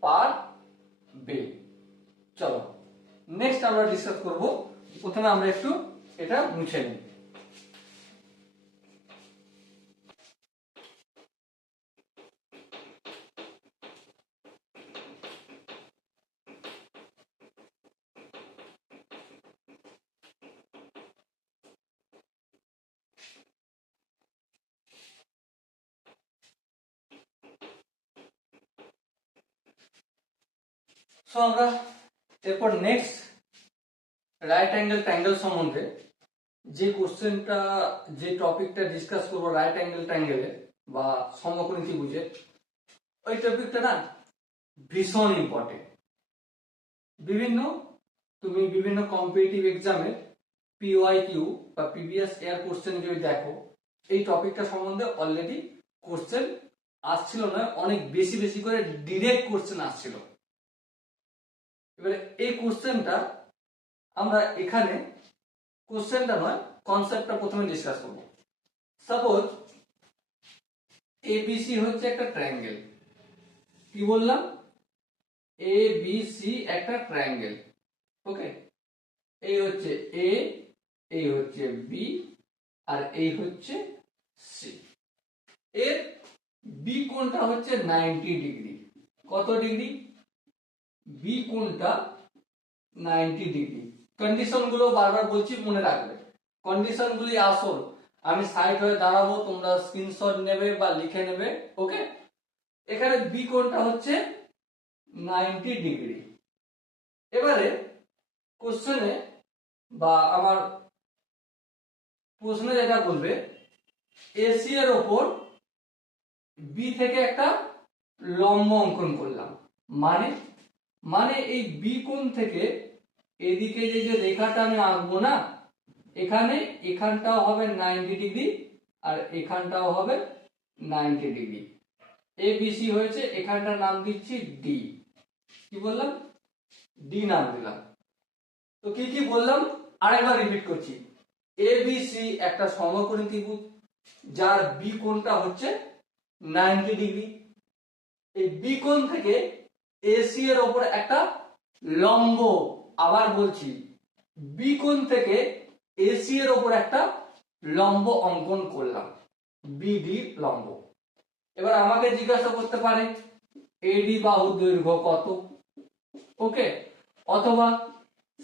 পারবে। চলো নেক্সট আমরা ডিসকাস করব, প্রথমে আমরা একটু এটা মুছে নিই। সো আমরা এরপর নেক্সট রাইট অ্যাঙ্গেল ট্রায়াঙ্গেল সম্বন্ধে যে কোশ্চেনটা যে টপিকটা ডিসকাস করবো রাইট অ্যাঙ্গেল ট্রায়াঙ্গেলে বা সমকোণী ত্রিভুজে, ওই টপিকটা না ভীষণ ইম্পর্টেন্ট। তুমি বিভিন্ন কম্পিটিটিভ এক্সামে PYQ বা প্রিভিয়াস ইয়ার কোশ্চেন যদি দেখো, এই টপিকটা সম্বন্ধে অলরেডি কোশ্চেন আসছিল না, অনেক বেশি বেশি করে ডিরেক্ট কোশ্চেন আসছিল। এবারে এই কোশ্চেনটা আমরা এখানে কোশ্চেনটা নয় কনসেপ্টটা প্রথমে ডিসকাস করব। সাপোজ ABC হচ্ছে একটা ট্রায়াঙ্গেল। কি বললাম? ABC একটা ট্রায়াঙ্গেল। ওকে, এই হচ্ছে A, এই হচ্ছে B, আর এই হচ্ছে C। এর বি কোণটা হচ্ছে 90 ডিগ্রি। কত ডিগ্রি? বি কোণটা 90 ডিগ্রি। কন্ডিশন গুলো বারবার বলছি, মনে রাখবে। কন্ডিশন গুলি আসল, আমি সাইড হয়ে দাঁড়াবো, তোমরা স্ক্রিনশট নেবে বা লিখে নেবে। ওকে, এখানে বি কোণটা হচ্ছে 90 ডিগ্রি। এবারে কোশ্চেনে বা আমার প্রশ্নে যেটা বলবে, এসি এর ওপর বি থেকে একটা লম্ব অঙ্কন করলাম, মানে এই বি কোণ থেকে এদিকে যে রেখাটা আমি আঁকবো না, এখানটাও হবে 90 ডিগ্রি আর এখানটাও হবে 90 ডিগ্রি। ABC হয়েছে, এখানটার নাম দিচ্ছি ডি। কি বললাম? ডি নাম দিলাম। তো কি কি বললাম আরেকবার রিপিট করছি। ABC একটা সমকোণী ত্রিভুজ যার বি কোণটা হচ্ছে 90 ডিগ্রি। এই বি কোণ থেকে এসি এর উপর একটা লম্ব, আবার বলছি, বি কোণ থেকে এসি এর উপর একটা লম্ব অঙ্কন করলাম, বিডি লম্ব। এবার আমাকে জিজ্ঞাসা করতে পারে এডি বাহুর দৈর্ঘ্য কত, ওকে, অথবা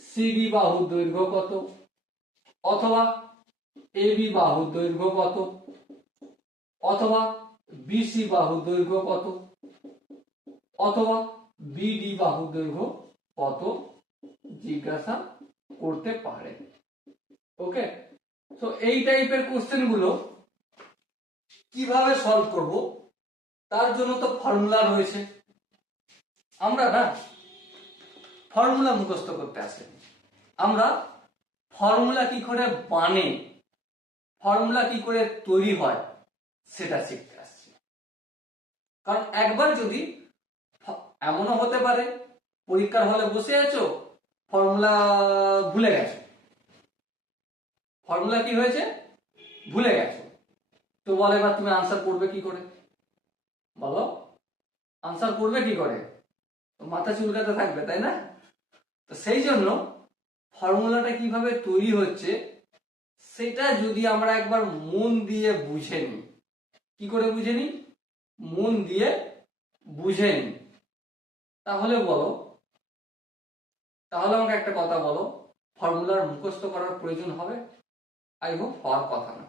সিডি বাহুর দৈর্ঘ্য কত, অথবা এবি বাহুর দৈর্ঘ্য কত, অথবা বিসি বাহুর দৈর্ঘ্য কত, অথবা বিডি বাহুর দৈর্ঘ্য কত জিজ্ঞাসা করতে পারে। ওকে, তো এই টাইপের কোশ্চেন গুলো কিভাবে সলভ করব, তার জন্য তো ফর্মুলা রয়েছে। আমরা না ফর্মুলা মুখস্থ করতে আসে, আমরা ফর্মুলা কি করে বানে, ফর্মুলা কি করে তৈরি হয় সেটা শিখতে আসছি। কারণ একবার যদি, এমনও হতে পারে পরীক্ষার হলে বসে আছো, ফর্মুলা ভুলে গেছো, ফর্মুলা কি হয়েছে ভুলে গেছো, তো বলে এবার তুমি আনসার করবে কি করে? বলো, আনসার করবে কি করে? মাথা চুলকাতে থাকবে, তাই না? তো সেই জন্য ফর্মুলাটা কিভাবে তৈরি হচ্ছে সেটা যদি আমরা একবার মন দিয়ে বুঝে নিই। কি করে বুঝে নিই? মন দিয়ে বুঝে নিই। তাহলে বলো, তাহলে আমাকে একটা কথা বলো, ফর্মুলার মুখস্থ করার প্রয়োজন হবে? আই হোপ হওয়ার কথা না।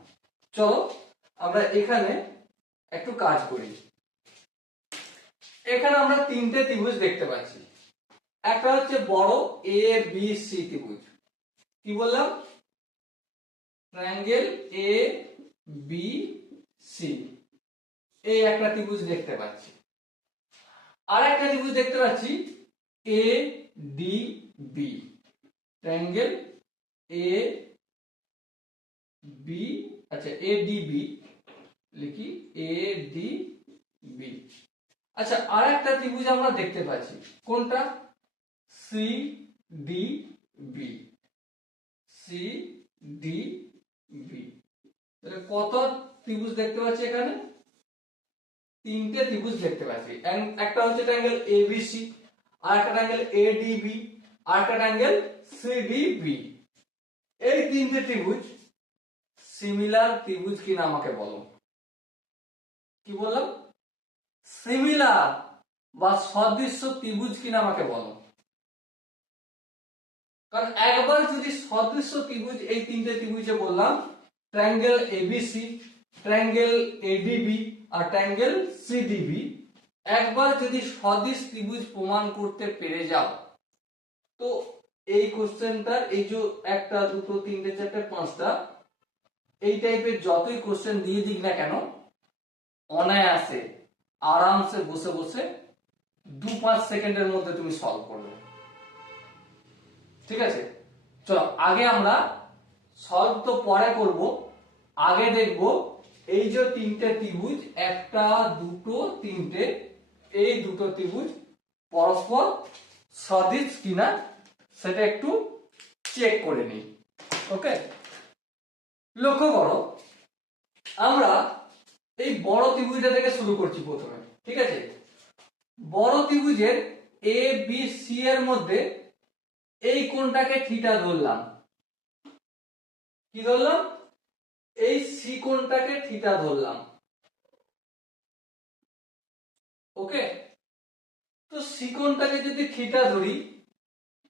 চলো আমরা এখানে একটু কাজ করি। এখানে আমরা তিনটে ত্রিভুজ দেখতে পাচ্ছি। একটা হচ্ছে বড় এ বি সি ত্রিভুজ। কি বললাম? ট্রায়াঙ্গেল এ বি সি, এই একটা ত্রিভুজ দেখতে পাচ্ছি। আর একটা ত্রিভুজ দেখতে পাচ্ছি A D B, triangle A B, আচ্ছা এ ডি বি লিখি, এ ডি বি। আচ্ছা, আর একটা ত্রিভুজ আমরা দেখতে পাচ্ছি, কোনটা? C D B, C D B. তাহলে কত ত্রিভুজ দেখতে পাচ্ছি এখানে? তিনটে ত্রিভুজ দেখতে পাচ্ছি। একটা হচ্ছে ট্রায়াঙ্গেল এবিসি, আর একটা ট্রায়াঙ্গেল এডিবি, আর একটা ট্রায়াঙ্গেল সিডিবি। এই তিনটে ত্রিভুজ সিমিলার ত্রিভুজ কিনা আমাকে বলো। কি বললাম? সিমিলার বা সদৃশ্য ত্রিভুজ কিনা আমাকে বলো। কারণ একবার যদি সদৃশ্য ত্রিভুজ, এই তিনটে ত্রিভুজে বললাম ট্রায়াঙ্গেল এবিসি, ট্রায়াঙ্গেল এডিবি আর ট্রায়াঙ্গেল সিডিবি, একবার যদি সদিশ ত্রিভুজ প্রমাণ করতে পেরে যাও, তো এই কোশ্চেনটার এই যে একটা দুটো তিনটে চারটে পাঁচটা এই টাইপের যতই কোশ্চেন দিয়ে দিক না কেন, অনায়াসে আরামসে বসে বসে 2-5 সেকেন্ডের মধ্যে তুমি সলভ করবে। ঠিক আছে, চলো আগে আমরা সলভ তো পরে করব, আগে দেখব এই যে তিনটে ত্রিভুজ, একটা দুটো তিনটে, এই দুটো ত্রিভুজ পরস্পর সদিশ কিনা সেটা একটু চেক করে নিই। ওকে, লক্ষ্য করো আমরা এই বড় ত্রিভুজটা থেকে শুরু করছি প্রথমে। ঠিক আছে, বড় ত্রিভুজের এ বি সি এর মধ্যে এই কোণটাকে থিটা ধরলাম। কি ধরলাম? এই সি কোণটাকে থিটা ধরলাম। ওকে, তো সি কোণটাকে যদি থিটা ধরি,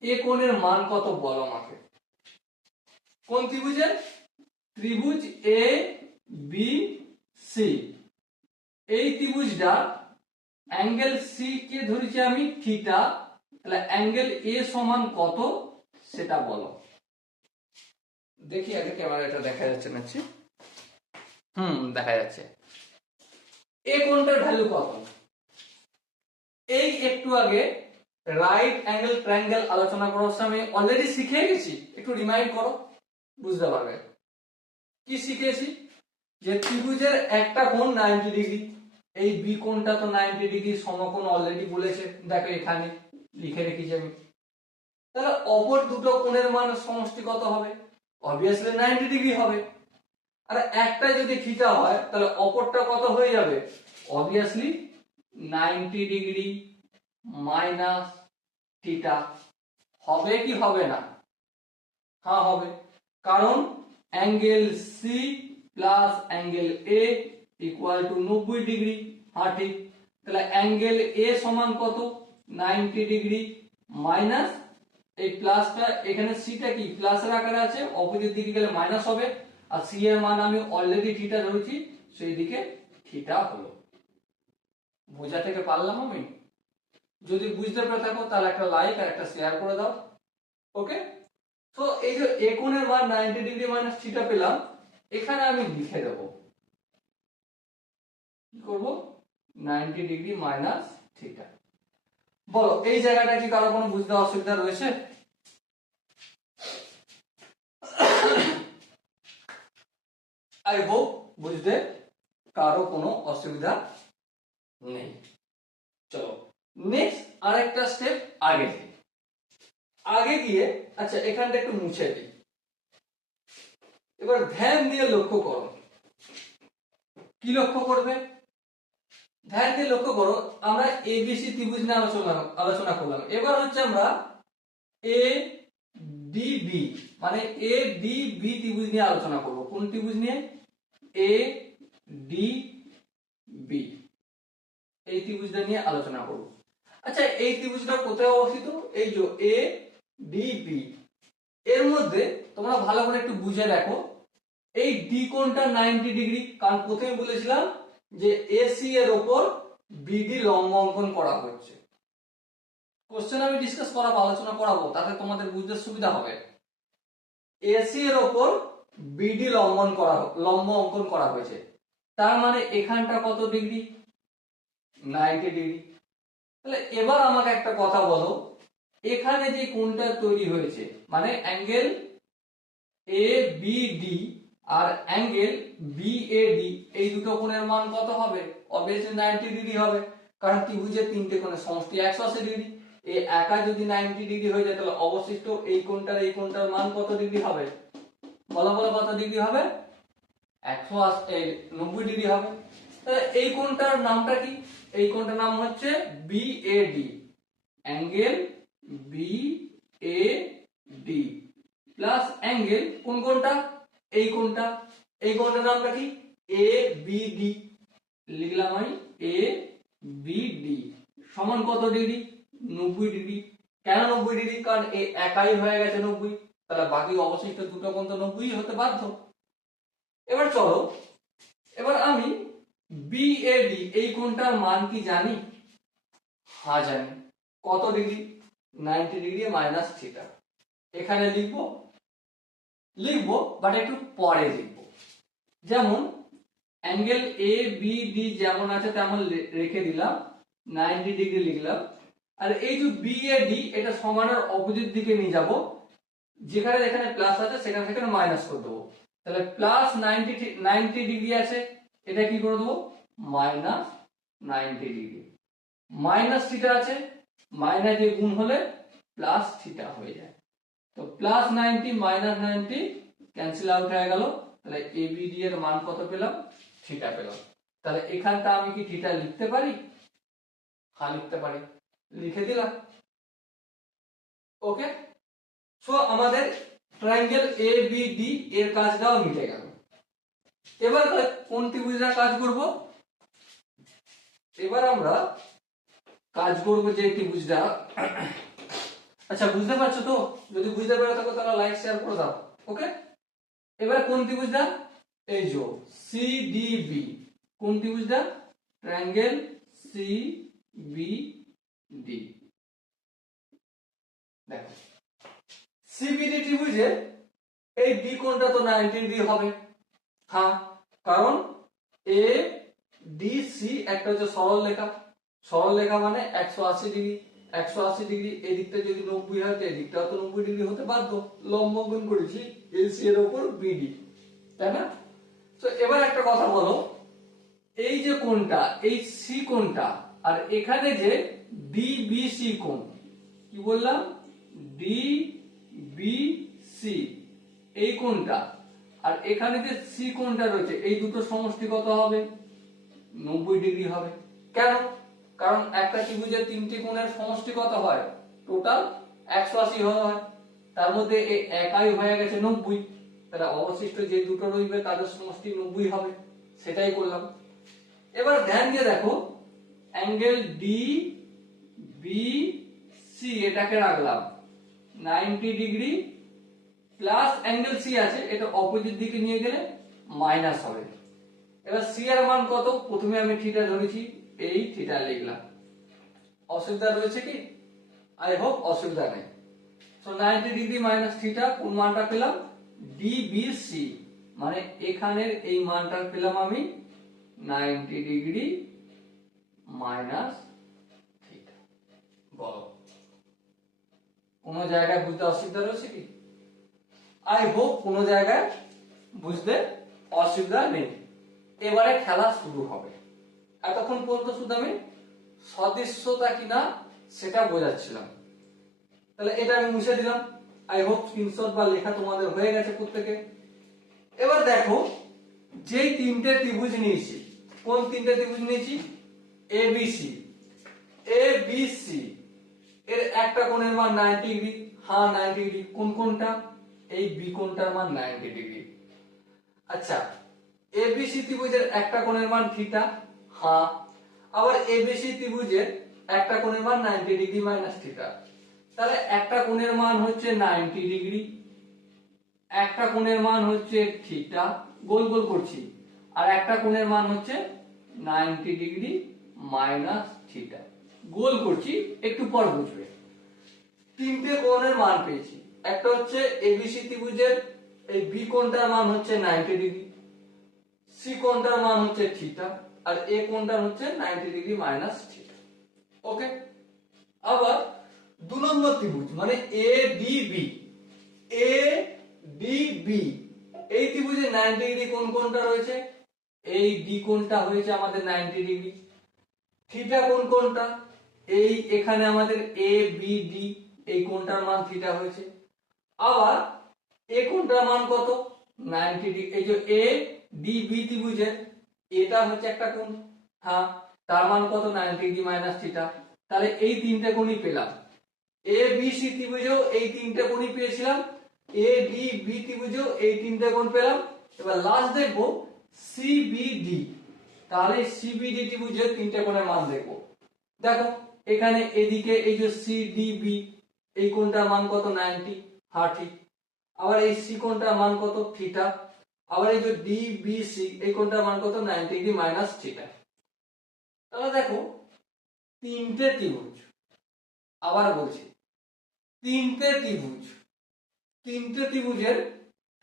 এ কোণের মান কত বলো আমাকে? কোন ত্রিভুজের? ত্রিভুজ এ বি সি। এই ত্রিভুজটা অ্যাঙ্গেল সি কে ধরেছি আমি থিটা, তাহলে অ্যাঙ্গেল এ সমান কত সেটা বলো। দেখি আগে ক্যামেরাটা দেখা যাচ্ছে না? দেখা যাচ্ছে। এ কোণটার ভ্যালু কত? এই একটু আগে রাইট অ্যাঙ্গেল ট্রায়াঙ্গেল আলোচনা করার সময় অলরেডি শিখে গেছি, একটু রিমাইন্ড করো, বুঝতে পারবে। কি শিখেছি? যে ত্রিভুজের একটা কোণ 90 ডিগ্রি, এই বি কোণটা তো 90 ডিগ্রি সমকোণ অলরেডি বলেছে, দেখো এখানে লিখে রেখেছি আমি। তাহলে অপর দুটো কোণের মান সমষ্টি কত হবে? অবভিয়াসলি 90 ডিগ্রি হবে। আর একটা যদি থিটা হয় তাহলে অপরটা কত হয়ে যাবে? Obviously 90 degree minus theta. হবে কি হবে না? হ্যাঁ হবে, কারণ angle C plus angle A equal to 90 degree. হ্যাঁ ঠিক, তাহলে অ্যাঙ্গেল এ সমান কত? 90 ডিগ্রি মাইনাস এই প্লাসটা, এখানে সিটা কি প্লাসের আকারে আছে, অপোজিট দিকে গেলে মাইনাস হবে, আর সি এর মান আমি অলরেডি থিটা ধরেছি, সেই দিকে থিটা হলো। বোঝা থেকে পারলাম আমি? যদি বুঝতে পেরে থাকো তাহলে একটা লাইক আর একটা শেয়ার করে দাও। ওকে, তো এই যে এ কোণের মান 90 ডিগ্রি মাইনাস থিটা পেলাম, এখানে আমি লিখে দেব। কি করব? 90 ডিগ্রি মাইনাস থিটা। বলো এই জায়গাটা কি কারো কোনো বুঝতে অসুবিধা রয়েছে? আই হোপ বুঝতে কারো কোনো অসুবিধা নেই। চলো নেক্সট আরেকটা স্টেপ আগে গিয়ে, আচ্ছা এখানটা একটু মুছে দিই। এবার ধ্যান দিয়ে লক্ষ্য করো। কি লক্ষ্য করবে? ধ্যান দিয়ে লক্ষ্য করো, আমরা এবিসি ত্রিভুজ নিয়ে আলোচনা করলাম। এবার হচ্ছে আমরা এ ডি বি মানে এ ডি বি ত্রিভুজ নিয়ে আলোচনা করব। কোন ত্রিভুজ নিয়ে? এ ডি বি, এই ত্রিভুজটা নিয়ে আলোচনা করব। আচ্ছা এই ত্রিভুজটা কোথায় অবস্থিত? এই যে এ ডি বি, এর মধ্যে তোমরা ভালো করে একটু বুঝে দেখো, এই ডি কোণটা 90 ডিগ্রি, কারণ প্রথমে বলেছিলাম যে এসি এর উপর বিডি লম্ব অঙ্কন করা হচ্ছে। কোশ্চেন আমি ডিসকাস করাবো, আলোচনা করাবো, তাতে তোমাদের বুঝতে সুবিধা হবে। এসি এর উপর বিডি লম্ব অঙ্কন করা হয়েছে, তার মানে এখানটা কত ডিগ্রি? 90 ডিগ্রি। তাহলে এবার আমাকে একটা কথা বলো, এখানে যে কোণটা তৈরি হয়েছে মানে অ্যাঙ্গেল এ বি ডি আর অ্যাঙ্গেল বি এ ডি, এই দুটো কোণের মান কত হবে? অবভিয়াসলি 90 ডিগ্রি হবে, কারণ ত্রিভুজের তিনটে কোণের সমষ্টি 180 ডিগ্রি। এই একা যদি 90 ডিগ্রি হয়ে যায় তাহলে অবশিষ্ট এই কোণটার মান কত ডিগ্রি হবে? বলো বলো কত ডিগ্রি হবে? 90 ডিগ্রি হবে। তাহলে এই কোণটার নামটা কি? এই কোণটার নাম হচ্ছে B A D, angle B A D plus angle কোন কোণটা? এই কোণটা। এই কোণটার নামটা কি? A B D. লিখলাম আমি এ বি ডি সমান কত ডিগ্রি? 90 ডিগ্রি। কেন 90 ডিগ্রি? কারণ এই একাই হয়ে গেছে 90, তাহলে বাকি অবশিষ্ট দুটো কোণ তো 90 হতে বাধ্য। এবার চলো, এবার আমি বিএডি এই কোণটার মান কি জানি? হ্যাঁ জানি। কত ডিগ্রি? 90 degree minus theta. এখানে লিখবো বাট একটু পরে লিখবো। যেমন অ্যাঙ্গেল এ বি ডি যেমন আছে তেমন রেখে দিলাম, 90 ডিগ্রি লিখলাম। আর এই যে বি এ ডি এটা সমানের অপোজিট দিকে নিয়ে যাব, যেখানে এখানে প্লাস আছে সেখানে মাইনাস করে দেবো। তাহলে প্লাস 90 ডিগ্রি আছে, এটা কি করে দেবো? Minus 90 degree. মাইনাস থিটা আছে, মাইনাস দিয়ে গুণ হলে প্লাস থিটা হয়ে যায়। তো প্লাস 90 মাইনাস 90 ক্যান্সেল আউট হয়ে গেল। তাহলে এ বি ডি এর মান কত পেলাম? থিটা পেলাম। তাহলে এখানটা আমি কি থিটা লিখতে পারি? হ্যাঁ লিখতে পারি, লিখে দিলাম। ওকে, সো আমাদের ট্রায়াঙ্গেল এ বি ডি এর কাজটাও মিটে গেল। এবার কোন ত্রিভুজটা কাজ করব? এবার আমরা কাজ করব যে ত্রিভুজটা, আচ্ছা বুঝতে পারছো তো? যদি বুঝতে পারো থাকো তাহলে লাইক শেয়ার করে দাও। ওকে, এবার কোন ত্রিভুজটা? এই যে সিডিবি। কোন ত্রিভুজটা? Triangle C B D. দেখো সিবিডি ত্রিভুজে এই বি কোণটা তো 90 ডিগ্রি হবে। হ্যাঁ, কারণ এ ডি সি একটা হচ্ছে সরল রেখা মানে 180 ডিগ্রি। 180 ডিগ্রি এই দিকটা যদি 90 হয়, এই দিকটাও তো 90 ডিগ্রি হতে বাধ্য। লম্ব অঙ্কন করেছি এসি এর উপর বিডি, তাই না? তো এবার একটা কথা বলো, এই যে কোণটা, এই সি কোণটা, আর এখানে যে ডিবিসি কোণ, কি বললাম? ডিবিসি এই কোণটা, আর এখানে যে সি কোণটা রয়েছে, এই দুটো সমষ্টি কত হবে? 90 ডিগ্রি হবে। কেন? কারণ একটা ত্রিভুজের তিনটি কোণের সমষ্টি কত হয়? টোটাল 180 হয়। তার মধ্যে এই একাই হয়ে গেছে 90, তাহলে অবশিষ্ট যে দুটো রইবে তাদের সমষ্টি 90 হবে। সেটাই করলাম। এবার ধ্যান দিয়ে দেখো, অ্যাঙ্গেল ডি বি সি এটাকে রাখলাম 90 ডিগ্রি, প্লাস অ্যাঙ্গেল সি আছে, এটা অপোজিট দিকে নিয়ে গেলে মাইনাস হবে। এবার সি এর মান কত? প্রথমে আমি থিটা ধরেছি, এই থিটা লিখলাম। অসুবিধা রয়েছে কি? আই হোপ অসুবিধা নেই। সো 90 ডিগ্রি মাইনাস থিটা, কোন মানটা পেলাম? ডিবিসি, মানে এখানের এই মানটা পেলাম আমি 90 ডিগ্রি মাইনাস থিটা। বলো কোন জায়গায় বুঝতে অসুবিধা রয়েছে কি? আই হোপ কোন জায়গায় বুঝতে অসুবিধা নেই। এবারে খেলা শুরু হবে। এতক্ষণ পর্যন্ত শুধু আমি সদৃশ্যতা কিনা সেটা বোঝাচ্ছিলাম। তাহলে এটা আমি মুছে দিলাম। আই হোপ স্ক্রিনশট বা লেখা তোমাদের হয়ে গেছে প্রত্যেকে। এবার দেখো, যেই তিনটে ত্রিভুজ নিয়েছি, কোন তিনটে ত্রিভুজ নিয়েছি? এবিসি। এবিসি এর একটা কোণের মান 90 ডিগ্রি। হ্যাঁ 90 ডিগ্রি। কোন কোণটা? এই বি কোণটার মান 90 ডিগ্রি। আচ্ছা, এবিসি ত্রিভুজের একটা কোণের মান থিটা। হ্যাঁ, আবার এবিসি ত্রিভুজের একটা কোণের মান 90 ডিগ্রি মাইনাস থিটা। তাহলে একটা কোণের মান হচ্ছে 90 ডিগ্রি, একটা কোণের মান হচ্ছে থিটা, গোল গোল করছি, আর একটা কোণের মান হচ্ছে 90 ডিগ্রি মাইনাস থিটা, গোল করছি, একটু পর বুঝবে। তিনটে কোণের মান পেয়েছি। একটা হচ্ছে এবিসি ত্রিভুজের এই বি কোণটার মান হচ্ছে 90 ডিগ্রি, সি কোণটার মান হচ্ছে থিটা, আর এ কোণটার হচ্ছে 90 ডিগ্রি মাইনাস থিটা। ওকে, আবার দু নম্বর ত্রিভুজ মানে A D B. A D B এই ত্রিভুজে 90 ডিগ্রি কোন কোণটা রয়েছে? এই ডি কোণটা হয়েছে আমাদের 90 ডিগ্রি। থিটা কোন কোণটা? এই এখানে আমাদের এ বি ডি এই কোণটার মান থিটা হয়েছে। আবার এ কোণটার মান কত? 90 ডিগ্রি। এই যে এ ডি বি ত্রিভুজের এটা হচ্ছে একটা কোণ। হ্যাঁ, তার মান কত? 90 ডিগ্রি মাইনাস থিটা। তাহলে এই তিনটে কোণই পেলাম। এ বি সি ত্রিভুজেও এই তিনটে কোণই পেয়েছিলাম, এ ডি বি ত্রিভুজেও এই তিনটে কোণ পেলাম। এবার লাস্ট দেখবো সিবিডি। তাহলে সিবিডি ত্রিভুজের তিনটে কোণের মান দেখবো। দেখো এখানে এদিকে এই যে সিডিবি এই কোণটার মান কত? 90। হ্যাঁ ঠিক। আবার এই সি কোণটার মান কত? থিটা। আবার এই যে ডিবিসি এই কোণটার মান কত? 90 ডিগ্রি মাইনাস থিটা। তাহলে দেখো তিনটে ত্রিভুজ, আবার বলছি তিনটে ত্রিভুজ, তিনটে ত্রিভুজের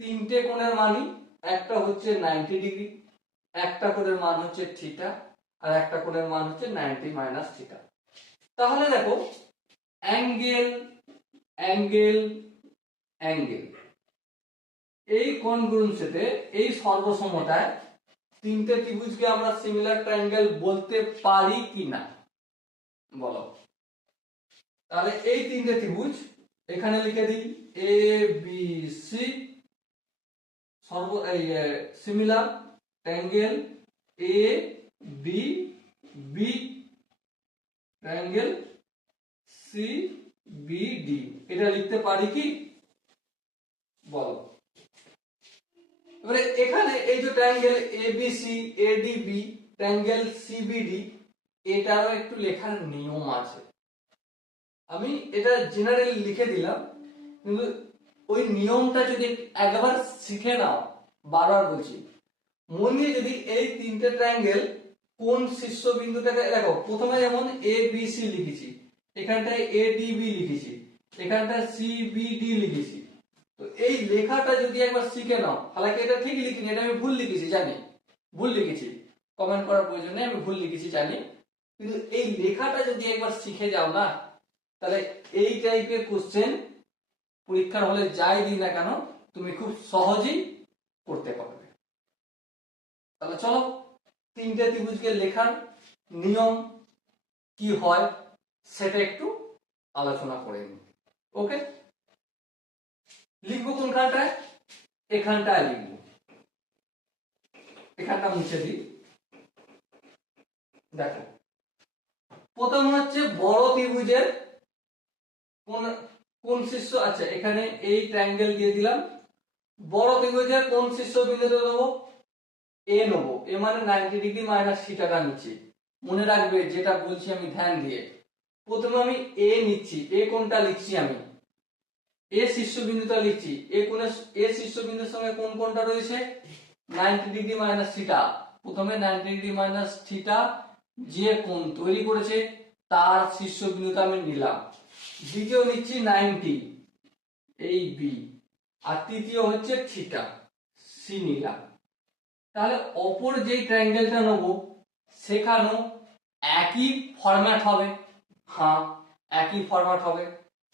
তিনটে কোণের মানই, একটা হচ্ছে 90 ডিগ্রি, একটা কোণের মান হচ্ছে থিটা, আর একটা কোণের মান হচ্ছে 90 মাইনাস থিটা। তাহলে দেখো অ্যাঙ্গেল অ্যাঙ্গেল অ্যাঙ্গেল, এই কোণগুলোতে এই সর্বসমতায় তিনটে ত্রিভুজকে আমরা সিমিলার ট্রায়াঙ্গেল বলতে পারি কি না বলো। তাহলে এই তিনটে ত্রিভুজ এখানে লিখে দিই A B C, similar triangle A B B, triangle C B D, এটা লিখতে পারি কি বলো। এবারে এখানে এই যে triangle A B C A D B, triangle C B D, এটারও একটু লেখার নিয়ম আছে। আমি এটা জেনারেলি লিখে দিলাম, কিন্তু ওই নিয়মটা যদি একবার শিখে নাও, বারবার বলছি, মন দিয়ে যদি এই তিনটে ট্রায়াঙ্গেল কোন শীর্ষবিন্দুটাকে দেখো, প্রথমে যেমন এ বি সি লিখেছি, এখানটায় এডিবি লিখেছি, এখানটায় সিবিডি লিখেছি, তো এই লেখাটা যদি একবার শিখে নাও, হালাকি এটা ঠিক লিখিনি, এটা আমি ভুল লিখেছি জানি, ভুল লিখেছি, কমেন্ট করার প্রয়োজন নেই, আমি ভুল লিখেছি জানি, কিন্তু এই লেখাটা যদি একবার শিখে যাও না, তাহলে এই টাইপের কোশ্চেন পরীক্ষার হলে যাই দিই না কেন তুমি খুব সহজেই করতে পারবে। তাহলে চলো তিনটে ত্রিভুজকে লেখার নিয়ম কি হয় সেটা একটু আলোচনা করে নিই। ওকে, লিখবো কোনখানটায়, এখানটায় লিখবো, এখানটা মুছে দিই। দেখো প্রথম হচ্ছে বড় ত্রিভুজের কোন কোন শীর্ষ, আচ্ছা এখানে এই ট্রায়াঙ্গেল দিয়ে দিলাম, বড় ত্রিভুজের কোন শীর্ষবিন্দুটা নেবো, এ নেবো, এ মানে 90 ডিগ্রি মাইনাস থিটাটা নিচ্ছি, মনে রাখবে যেটা বলছি আমি ধ্যান দিয়ে। প্রথমে আমি এ নিচ্ছি, এ কোনটা লিখছি, আমি এ শীর্ষবিন্দুটা লিখছি, এ কোণের এ শীর্ষবিন্দুর সঙ্গে কোন কোণটা রয়েছে 90 ডিগ্রি মাইনাস থিটা, প্রথমে 90 ডিগ্রি মাইনাস থিটা যে কোণ তৈরি করেছে তার শীর্ষবিন্দুটা আমি নিলাম, দ্বিতীয় নিচ্ছি 90 এই বি, আর তৃতীয় হচ্ছে থিটা সি নিলাম। তাহলে অপর যেই ট্রায়াঙ্গেলটা নেবো সেখানেও একই ফরম্যাট হবে, হ্যাঁ একই ফরম্যাট হবে।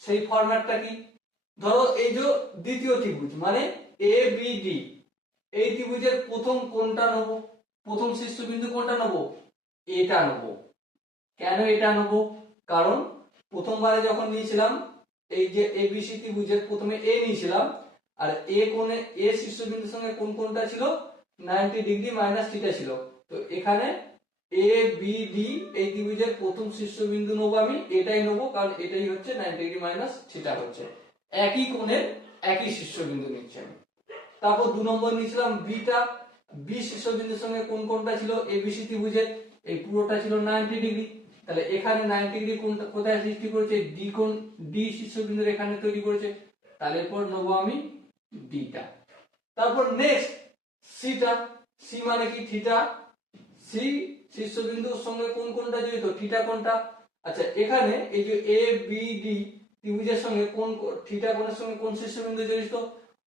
সেই ফরম্যাটটা কি, ধরো এই যে দ্বিতীয় ত্রিভুজ মানে এ বি ডি, এই ত্রিভুজের প্রথম কোণটা নেবো, প্রথম শীর্ষবিন্দু কোনটা নেবো, এটা নেবো। কেন এটা নেবো, কারণ প্রথমবারে যখন নিয়েছিলাম এই যে এবিসি ত্রিভুজের প্রথমে এ নিয়েছিলাম, আর এ কোণে এ শীর্ষবিন্দুর সঙ্গে কোন কোণটা ছিল 90 ডিগ্রি মাইনাস থিটা ছিল, তো এখানে এ বি ডি এই ত্রিভুজের প্রথম শীর্ষবিন্দু নেবো আমি, এটাই নেবো, কারণ এটাই হচ্ছে 90 ডিগ্রি মাইনাস থিটা হচ্ছে একই কোণের একই শীর্ষবিন্দু নিচ্ছি আমি। তারপর 2 নম্বর নিয়েছিলাম বিটা, বি শীর্ষবিন্দুর সঙ্গে কোন কোণটা ছিল এবিসি ত্রিভুজের, এই পুরোটা ছিল 90 ডিগ্রি, তাহলে এখানে 90 ডিগ্রি কোণটা কোথায় সৃষ্টি করেছে, ডি কোণ, ডি শীর্ষবিন্দুর এখানে তৈরি করেছে, তাহলে এরপর নেবো আমি ডিটা। তারপর নেক্সট সিটা, সি মানে কি থিটা, সি শীর্ষবিন্দুর সঙ্গে কোন কোণটা জড়িত, থিটা কোণটা, আচ্ছা এখানে এই যে এ বি ডি ত্রিভুজের সঙ্গে কোন থিটা কোণের সঙ্গে কোন শীর্ষবিন্দু জড়িত,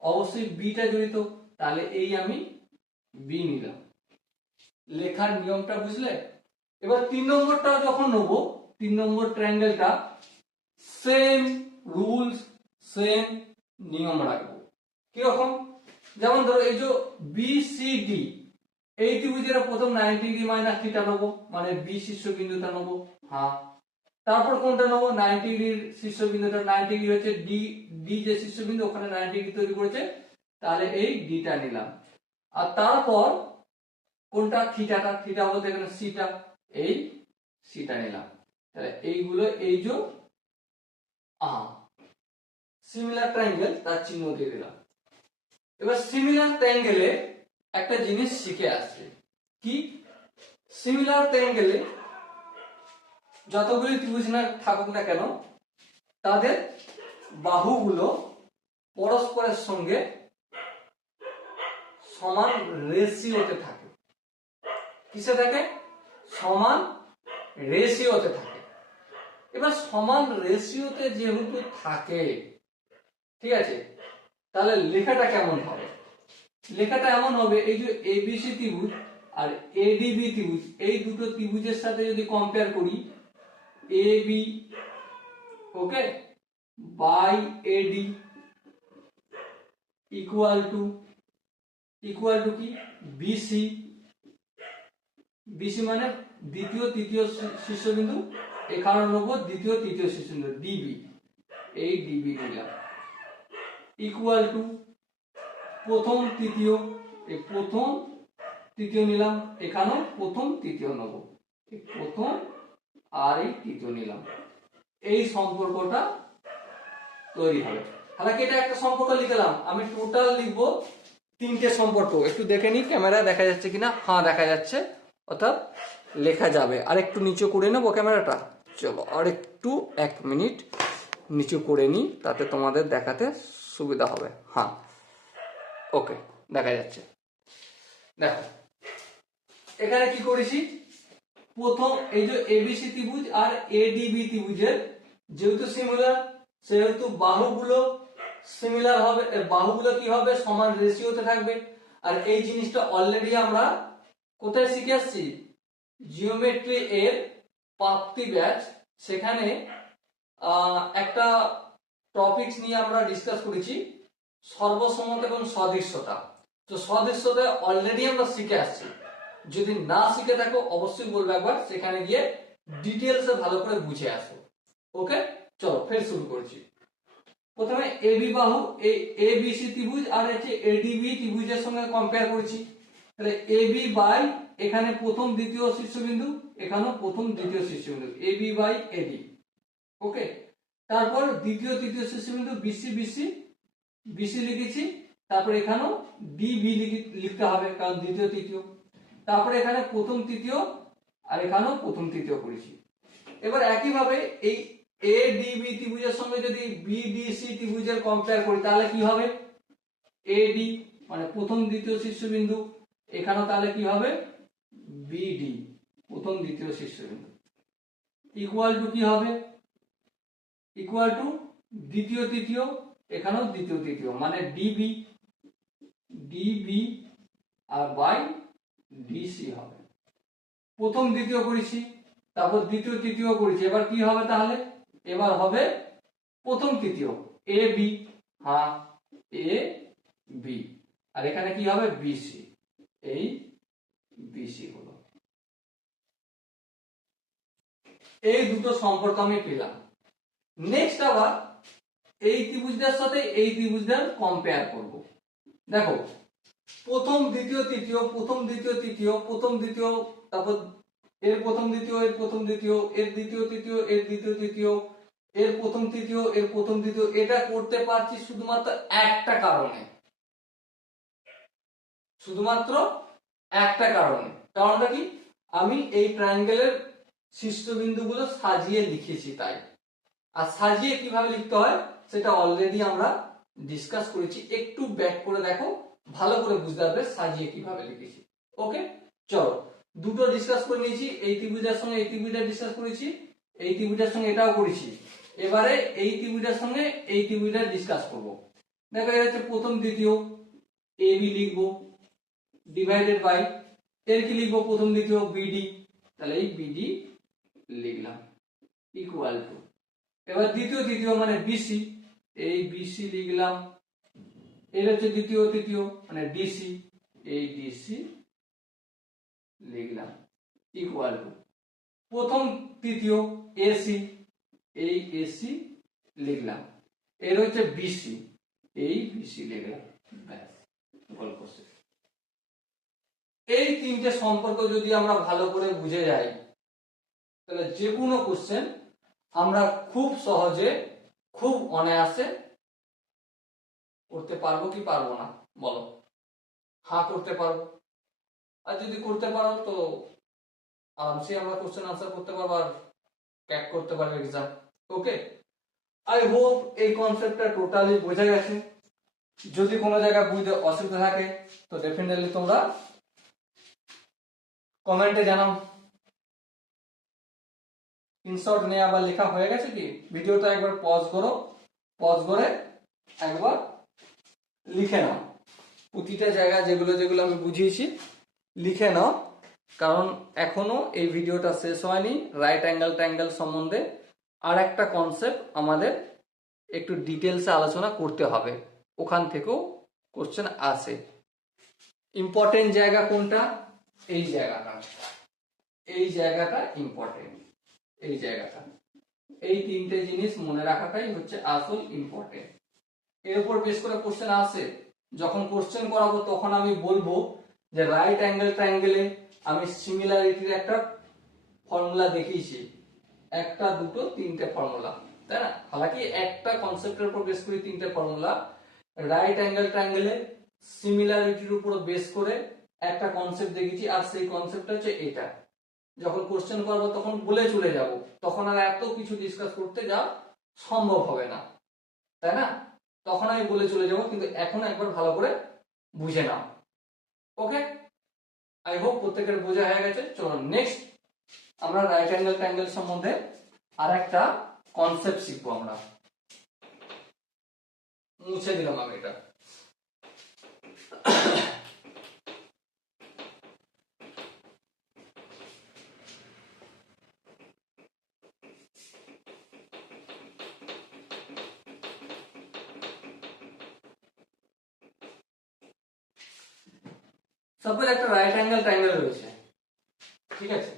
অবশ্যই বিটা জড়িত, তাহলে এই আমি বি নিলাম। লেখার নিয়মটা বুঝলে। এবার 3 নম্বরটা যখন নেব, 3 নম্বর ট্রায়াঙ্গেলটা সেম রুলস সেম নিয়ম রাখবো। কিরকম, যেমন ধরো এই যে বিসিডি, এই ত্রিভুজের প্রথম 90 ডিগ্রি মাইনাস থিটা নেবো, মানে বি শীর্ষবিন্দুটা নেবো, হ্যাঁ তারপর কোনটা নেবো 90 ডিগ্রির শীর্ষবিন্দুটা, 90 ডিগ্রি হচ্ছে ডি, ডি যে শীর্ষবিন্দু ওখানে 90 ডিগ্রি তৈরি করেছে, তাহলে এই ডিটা নিলাম। আর তারপর কোনটা থিটাটা, থিটা বলতে এখানে সিটা, এই সিটা নিলাম। তাহলে এইগুলো এই যে সিমিলার ট্রায়াঙ্গেল তার চিহ্ন দিয়ে দিলাম। এবার সিমিলার ট্রায়াঙ্গেলে একটা জিনিস শিখে আসছে কি, সিমিলার ট্রায়াঙ্গেলে যতগুলি ত্রিভুজ না থাকুক না কেন তাদের বাহুগুলো পরস্পরের সঙ্গে সমান রেশিওতে থাকে। কিসে থাকে, সমান রেশিওতে থাকে। এবার সমান রেশিওতে যেহেতু থাকে, ঠিক আছে, তাহলে লেখাটা কেমন হবে? লেখাটা এমন হবে, এই যে এবিসি ত্রিভুজ আর এডিবি ত্রিভুজ, এই দুটো ত্রিভুজের সাথে যদি কম্পেয়ার করি, AB okay by AD equal to কি বিসি। বিসি মানে দ্বিতীয় তৃতীয় শীর্ষবিন্দু, এখানে নেব দ্বিতীয় তৃতীয় শীর্ষবিন্দু ডিবি, এই ডিবি নিলাম ইকুয়াল টু প্রথম তৃতীয়, এই প্রথম তৃতীয় নিলাম, এখানেও প্রথম তৃতীয় নেব, প্রথম আর এই তৃতীয় নিলাম, এই সম্পর্কটা তৈরি হবে। তাহলে এটা একটা সম্পর্ক লিখলাম, আমি টোটাল লিখবো তিনটে সম্পর্ক। একটু দেখে নি ক্যামেরায় দেখা যাচ্ছে কিনা, হ্যাঁ দেখা যাচ্ছে, অর্থাৎ লেখা যাবে। আর একটু নিচু করে নেবো ক্যামেরাটা, চলো আর একটু 1 মিনিট নিচু করে নিই, তাতে তোমাদের দেখাতে সুবিধা হবে। হ্যাঁ ওকে, দেখা যাচ্ছে। দেখো এখানে কি করেছি, প্রথম এই যে এবিসি ত্রিভুজ আর এডিবি ত্রিভুজের যেহেতু সিমিলার, সেহেতু বাহুগুলো সিমিলার হবে, বাহুগুলো কি হবে, সমান রেশিওতে থাকবে। আর এই জিনিসটা অলরেডি আমরা কোথায় শিখে আসছি, জিওমেট্রি এর প্রাপ্তি ব্যাচ, সেখানে একটা টপিকস নিয়ে আমরা ডিসকাস করেছি, সর্বসম্মতি এবং সদৃশ্যতা। তো সদৃশ্যতা অলরেডি আমরা শিখে আসছি, যদি না শিখে থাকো অবশ্যই বলবো একবার, সেখানে গিয়ে ডিটেলসে ভালো করে বুঝে আসো। ওকে, চলো ফের শুরু করছি। প্রথমে এবি বাহু, এই এবিসি ত্রিভুজ আর হচ্ছে এডিবি ত্রিভুজের সঙ্গে কম্পেয়ার করছি। তাহলে এবি বাই এখানে প্রথম দ্বিতীয় শীর্ষবিন্দু, এখানেও প্রথম দ্বিতীয় শীর্ষবিন্দু, এবি বাই এডি। ওকে, তারপর দ্বিতীয় তৃতীয় শীর্ষবিন্দু বিসি বিসি বিসি লিখেছি, তারপর এখানেও ডিবি লিখতে হবে কারণ দ্বিতীয় তৃতীয়, তারপরে এখানে প্রথম তৃতীয় আর এখানেও প্রথম তৃতীয় করেছি। এবার একইভাবে এই এডিবি ত্রিভুজের সঙ্গে যদি বিডিসি ত্রিভুজের কম্পেয়ার করি, তাহলে কি হবে, এডি মানে প্রথম দ্বিতীয় শীর্ষবিন্দু, এখানেও তাহলে কি হবে বিডি প্রথম দ্বিতীয় শীর্ষবিন্দু, ইকুয়াল টু কি হবে, ইকুয়াল টু দ্বিতীয় তৃতীয়, এখানেও দ্বিতীয় তৃতীয় মানে ডিবি, ডিবি আর বাই ডিসি হবে। প্রথম দ্বিতীয় করেছি, তারপর দ্বিতীয় তৃতীয় করেছি, এবার কি হবে তাহলে, এবার হবে প্রথম তৃতীয় এ বি, হ্যাঁ এ বি, আর এখানে কি হবে বিসি, এই বিসি হলো। এই দুটো সম্পর্ক আমি পেলাম। নেক্সট আবার এই ত্রিভুজটার সাথে এই ত্রিভুজটার কম্পেয়ার করব। দেখো প্রথম দ্বিতীয় তৃতীয়, প্রথম দ্বিতীয় তৃতীয়, প্রথম দ্বিতীয়, তারপর এর প্রথম দ্বিতীয়, এর প্রথম দ্বিতীয়, এর দ্বিতীয় তৃতীয়, এর দ্বিতীয় তৃতীয়, এর প্রথম তৃতীয়, এর প্রথম দ্বিতীয়, এটা করতে পারছি শুধুমাত্র একটা কারণে, শুধুমাত্র একটা কারণে। কারণটা কি, আমি এই ট্রায়াঙ্গেলের শীর্ষবিন্দুগুলো সাজিয়ে লিখেছি তাই। আর সাজিয়ে কিভাবে লিখতে হয় সেটা অলরেডি আমরা ডিসকাস করেছি, একটু ব্যাক করে দেখো, ভালো করে বুঝতে পারবে সাজিয়ে কিভাবে লিখেছি। ওকে, চলো দুটো ডিসকাস করে নিয়েছি, এই ত্রিভুজের সঙ্গে এই ত্রিভুজটা ডিসকাস করেছি, এই ত্রিভুজের সঙ্গে এটাও করেছি। এবারে এই ত্রিভুজের সঙ্গে এই ত্রিভুজটা ডিসকাস করব। দেখো এটা হচ্ছে প্রথম দ্বিতীয়, এবি লিখবো ডিভাইডেড বাই এর কি লিখবো প্রথম দ্বিতীয় বিডি, তাহলে এই বিডি লিখলাম ইকুয়াল টু, এবার দ্বিতীয় তৃতীয় মানে বিসি, এই বিসি লিখলাম, এর হচ্ছে দ্বিতীয় তৃতীয় মানে ডিসি, এই ডিসি লিখলাম ইকুয়াল টু প্রথম তৃতীয় এসি, এই এসি লিখলাম, এর হচ্ছে বিসি, এই বিসি লিখলাম, ব্যাস গল্প শেষ। এই তিনটে সম্পর্ক যদি আমরা ভালো করে বুঝে যাই, তাহলে যে কোনো কোশ্চেন আমরা খুব সহজে খুব অনায়াসে করতে পারবো কি পারবো না বলো, হ্যাঁ করতে পারবো। আর যদি করতে পারো তো আরামসে আমরা কোশ্চেন আনসার করতে পারবো আর ক্র্যাক করতে পারবো এক্সাম। ওকে, আই হোপ এই কনসেপ্টটা টোটালি বোঝা গেছে। যদি কোনো জায়গায় বুঝতে অসুবিধা থাকে তো ডেফিনেটলি তোমরা কমেন্টে জানাও। স্ক্রিনশট নিয়ে আবার লেখা হয়ে গেছে কি? ভিডিওটা একবার পজ করো, পজ করে একবার লিখে নাও প্রতিটা জায়গায় যেগুলো যেগুলো আমি বুঝিয়েছি লিখে নাও, কারণ এখনো এই ভিডিওটা শেষ হয়নি। রাইট অ্যাঙ্গেল ট্রায়াঙ্গেল সম্বন্ধে আর একটা কনসেপ্ট আমাদের একটু ডিটেলসে আলোচনা করতে হবে, ওখান থেকেও কোশ্চেন আসে। ইম্পর্টেন্ট জায়গা কোনটা? এই জায়গাটা, এই জায়গাটা ইম্পর্টেন্ট, এই জায়গাটা। এই তিনটে জিনিস মনে রাখাটাই হচ্ছে আসল ইম্পর্টেন্ট। এর উপর বেশ করে কোশ্চেন আসে। যখন কোশ্চেন করাবো তখন আমি বলবো যে রাইট অ্যাঙ্গেল ট্রায়াঙ্গেলে আমি সিমিলারিটির একটা ফর্মুলা দেখিয়েছি, একটা দুটো তিনটে ফর্মুলা, তাই না? হালাকি একটা কনসেপ্টের উপর বেস করে তিনটে ফর্মুলা। রাইট অ্যাঙ্গেল ট্রায়াঙ্গেলে সিমিলারিটির উপর বেস করে একটা কনসেপ্ট দেখিয়েছি, আর সেই কনসেপ্টটা হচ্ছে এটা। যখন কোশ্চেন করবো তখন বলে চলে যাব, তখন আর এত কিছু ডিসকাস করতে যা সম্ভব হবে না, তাই না? তখন আমি বলে চলে যাব, কিন্তু এখন একবার ভালো করে বুঝে নাও। ওকে, আই হোপ প্রত্যেকের বোঝা হয়ে গেছে। চলো নেক্সট আমরা রাইট অ্যাঙ্গেল ট্রায়াঙ্গেল সম্বন্ধে আর একটা কনসেপ্ট শিখবো আমরা। মুছে দিলাম আমি এটা। সাপোজ একটা রাইট অ্যাঙ্গেল ট্রায়াঙ্গেল রয়েছে, ঠিক আছে?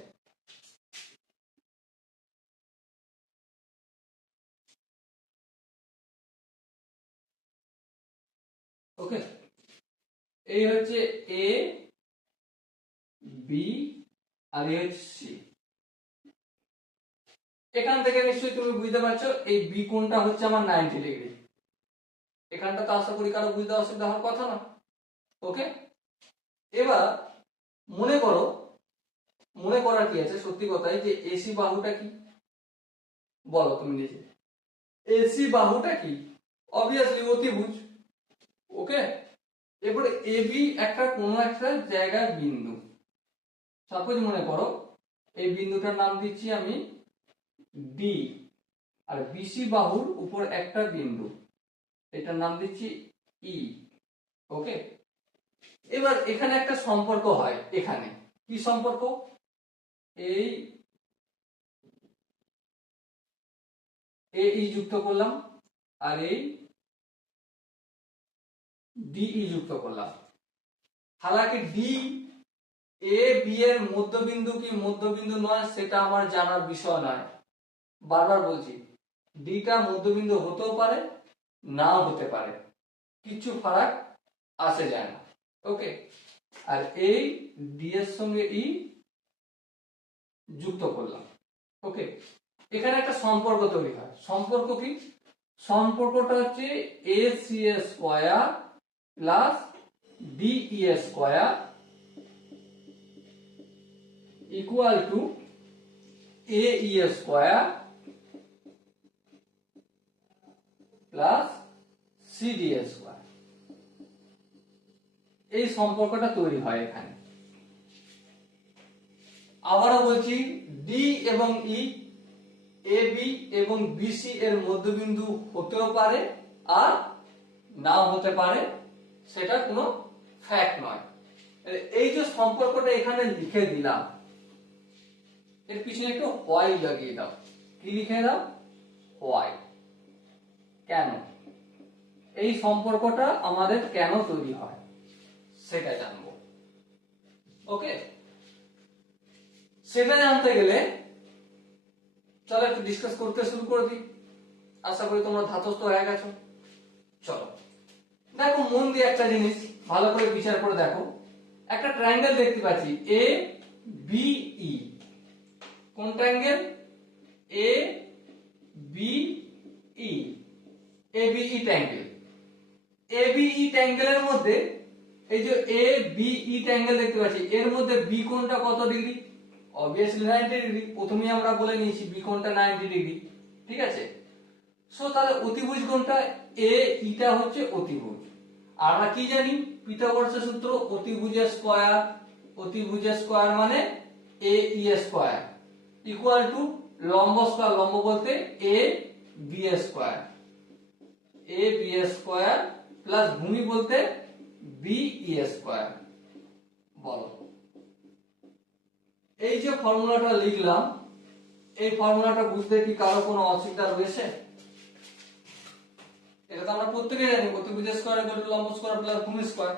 ওকে, এই হচ্ছে এ বি আর এই হচ্ছে সি। এখান থেকে নিশ্চয়ই তুমি বুঝতে পারছো এই বি কোণটা হচ্ছে আমার 90 ডিগ্রি। এখানটা তো আশা করি কারো বুঝতে অসুবিধা হওয়ার কথা না। ওকে, এবার মনে করো, মনে করার কি আছে, সত্যি কথাই যে এসি বাহুটা কি বলো তুমি নিজে। এসি বাহুটা কি? অবভিয়াসলি অতিভুজ। ওকে, এবারে এবি একটা কোনো একটা জায়গার বিন্দু। সাপোজ মনে করো এই বিন্দুটার নাম দিচ্ছি আমি ডি, আর বিসি বাহুর উপর একটা বিন্দু, এটার নাম দিচ্ছি ই। ওকে, এবার এখানে একটা সম্পর্ক হয়। এখানে কি সম্পর্ক? এই এই যুক্ত করলাম আর এই ডিই যুক্ত করলাম। হালাকি ডি এ বি এর মধ্যবিন্দু কি মধ্যবিন্দু নয় সেটা আমার জানার বিষয় নয়। বারবার বলছি, ডিটা মধ্যবিন্দু হতেও পারে, নাও হতে পারে, কিছু ফারাক আসে যায় না। ওকে, আর এই ডি এর সঙ্গে ই যুক্ত করলাম। ওকে, এখানে একটা সম্পর্ক তৈরি হয়। সম্পর্ক কি? সম্পর্কটা হচ্ছে A C A square plus DE square equal to A E square plus CD square. এই সম্পর্কটা তৈরি হয় এখানে। আবারও বলছি, ডি এবং ই এ বি এবং বিসি এর মধ্যবিন্দু হতেও পারে আর নাও হতে পারে, সেটা কোনো ফ্যাক্ট নয়। এই যে সম্পর্কটা এখানে লিখে দিলাম, এর পিছনে একটু হোয়াই লাগিয়ে দাও। কি লিখে দাও? হোয়াই। কেন এই সম্পর্কটা আমাদের কেন তৈরি হয় সেটা জানবো। ওকে, সেটা জানতে গেলে চলো একটু ডিসকাস করতে শুরু করে দিই। আশা করি তোমরা ধাতস্থ হয়ে গেছো। চলো দেখো মন দিয়ে একটা জিনিস ভালো করে বিচার করে দেখো। একটা ট্রায়াঙ্গেল দেখতে পাচ্ছি এ বি ই। কোন triangle? A B E, A B E triangle. A B ই ট্রায়াঙ্গেলের মধ্যে এই যে এ বি ই ট্রায়াঙ্গেল দেখতে পাচ্ছি, এর মধ্যে বি কোণটা কত ডিগ্রি? Obviously 90 degree. প্রথমেই আমরা বলে নিয়েছি বি কোণটা 90 ডিগ্রি, ঠিক আছে? সো তাহলে অতিভুজ কোণটা এ ইটা হচ্ছে অতিভুজ। আর আমরা কি জানি পিথাগোরাসের সূত্র, অতিভুজের স্কয়ার, অতিভুজের স্কয়ার মানে এ ই স্কয়ার ইকুয়াল টু লম্ব স্কয়ার, লম্ব বলতে A B square, A B square plus ভূমি বলতে বি ই স্কয়ার। বলো, এই যে ফর্মুলাটা লিখলাম, এই ফর্মুলাটা বুঝতে কি কারো কোনো অসুবিধা রয়েছে? এটা তো আমরা প্রত্যেকেই জানি, অতিভুজ স্কয়ার ইকুয়াল টু লম্ব স্কয়ার প্লাস ভূমি স্কয়ার।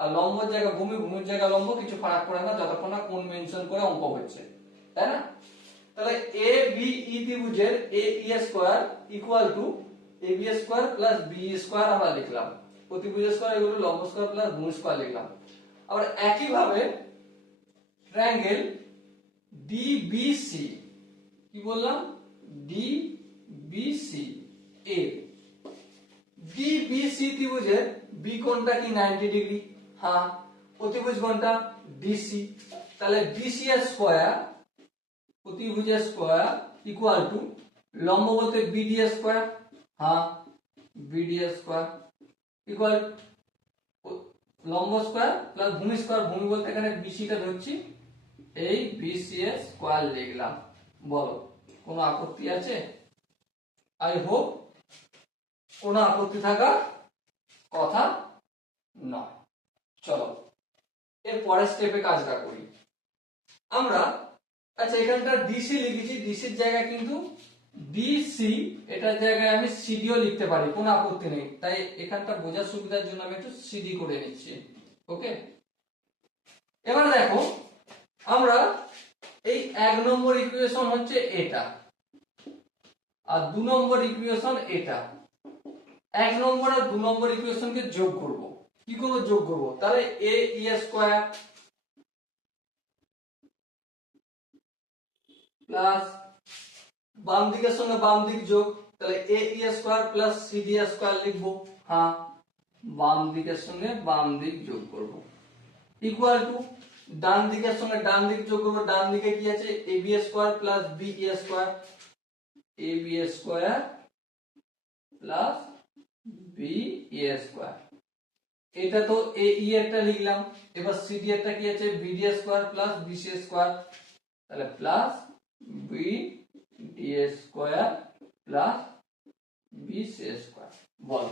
আর লম্বের জায়গা ভূমি, ভূমির জায়গা লম্ব, কিছু ফারাক পড়ে না যতক্ষণ না কোণ মেনশন করে অঙ্ক হচ্ছে, তাই না? তাহলে এ বি ই ত্রিভুজের A E square equal to A B square plus B square আমরা লিখলাম, অতিভুজ স্কয়ার ইকুয়াল টু লম্ব স্কয়ার প্লাস ভূমি স্কয়ার লিখলাম। আবার একই ভাবে ট্রায়াঙ্গেল ডিবিসি, কি বললাম, ডিবিসি এ, ডিবিসি ত্রিভুজের বি কোণটা কি 90 ডিগ্রি, হ্যাঁ, অতিভুজ কোণটা ডিসি, তাহলে ডিসি স্কয়ার, অতিভুজ স্কয়ার ইকুয়াল টু লম্ব বলতে বিডি স্কয়ার, হ্যাঁ, বিডি স্কয়ার ইকুয়াল লম্ব স্কয়ার প্লাস ভূমি স্কয়ার, ভূমি বলতে এখানে বিসিটা ধরছি, এই বিসি স্কয়ার লিখলাম। বলো, কোনো আপত্তি আছে? আই হোপ কোনো আপত্তি থাকার কথা নয়। চলো এর পরের স্টেপে কাজটা করি আমরা। আচ্ছা, এখানটা ডিসি লিখেছি, ডিসির জায়গায় কিন্তু ডিসি, এটার জায়গায় আমি সিডিও লিখতে পারি, কোনো আপত্তি নেই। তাই এখানটা বোঝার সুবিধার জন্য আমি একটু সিডি করে নিচ্ছি। ওকে, এবার দেখো, আমরা এই 1 নম্বর ইকুয়েশন হচ্ছে এটা, আর 2 নম্বর ইকুয়েশন এটা। 1 নম্বর আর 2 নম্বর ইকুয়েশনকে যোগ করব। কি করে যোগ করব? তাহলে এ ই স্কয়ার প্লাস বাম দিকের সঙ্গে বাম দিক যোগ, তাহলে A E square plus C D square লিখবো, হ্যাঁ, বাম দিকের সঙ্গে বাম দিক যোগ করব, ইকুয়াল টু ডান দিকের সঙ্গে ডান দিক যোগ করব, ডান দিকে কি আছে, A B square plus B E square, A B square plus B E square. এটা তো এ ই একটা লিখলাম, এবার সি ডি একটা কি আছে, B D square plus B C square, তাহলে plus B D square plus B C square. বল,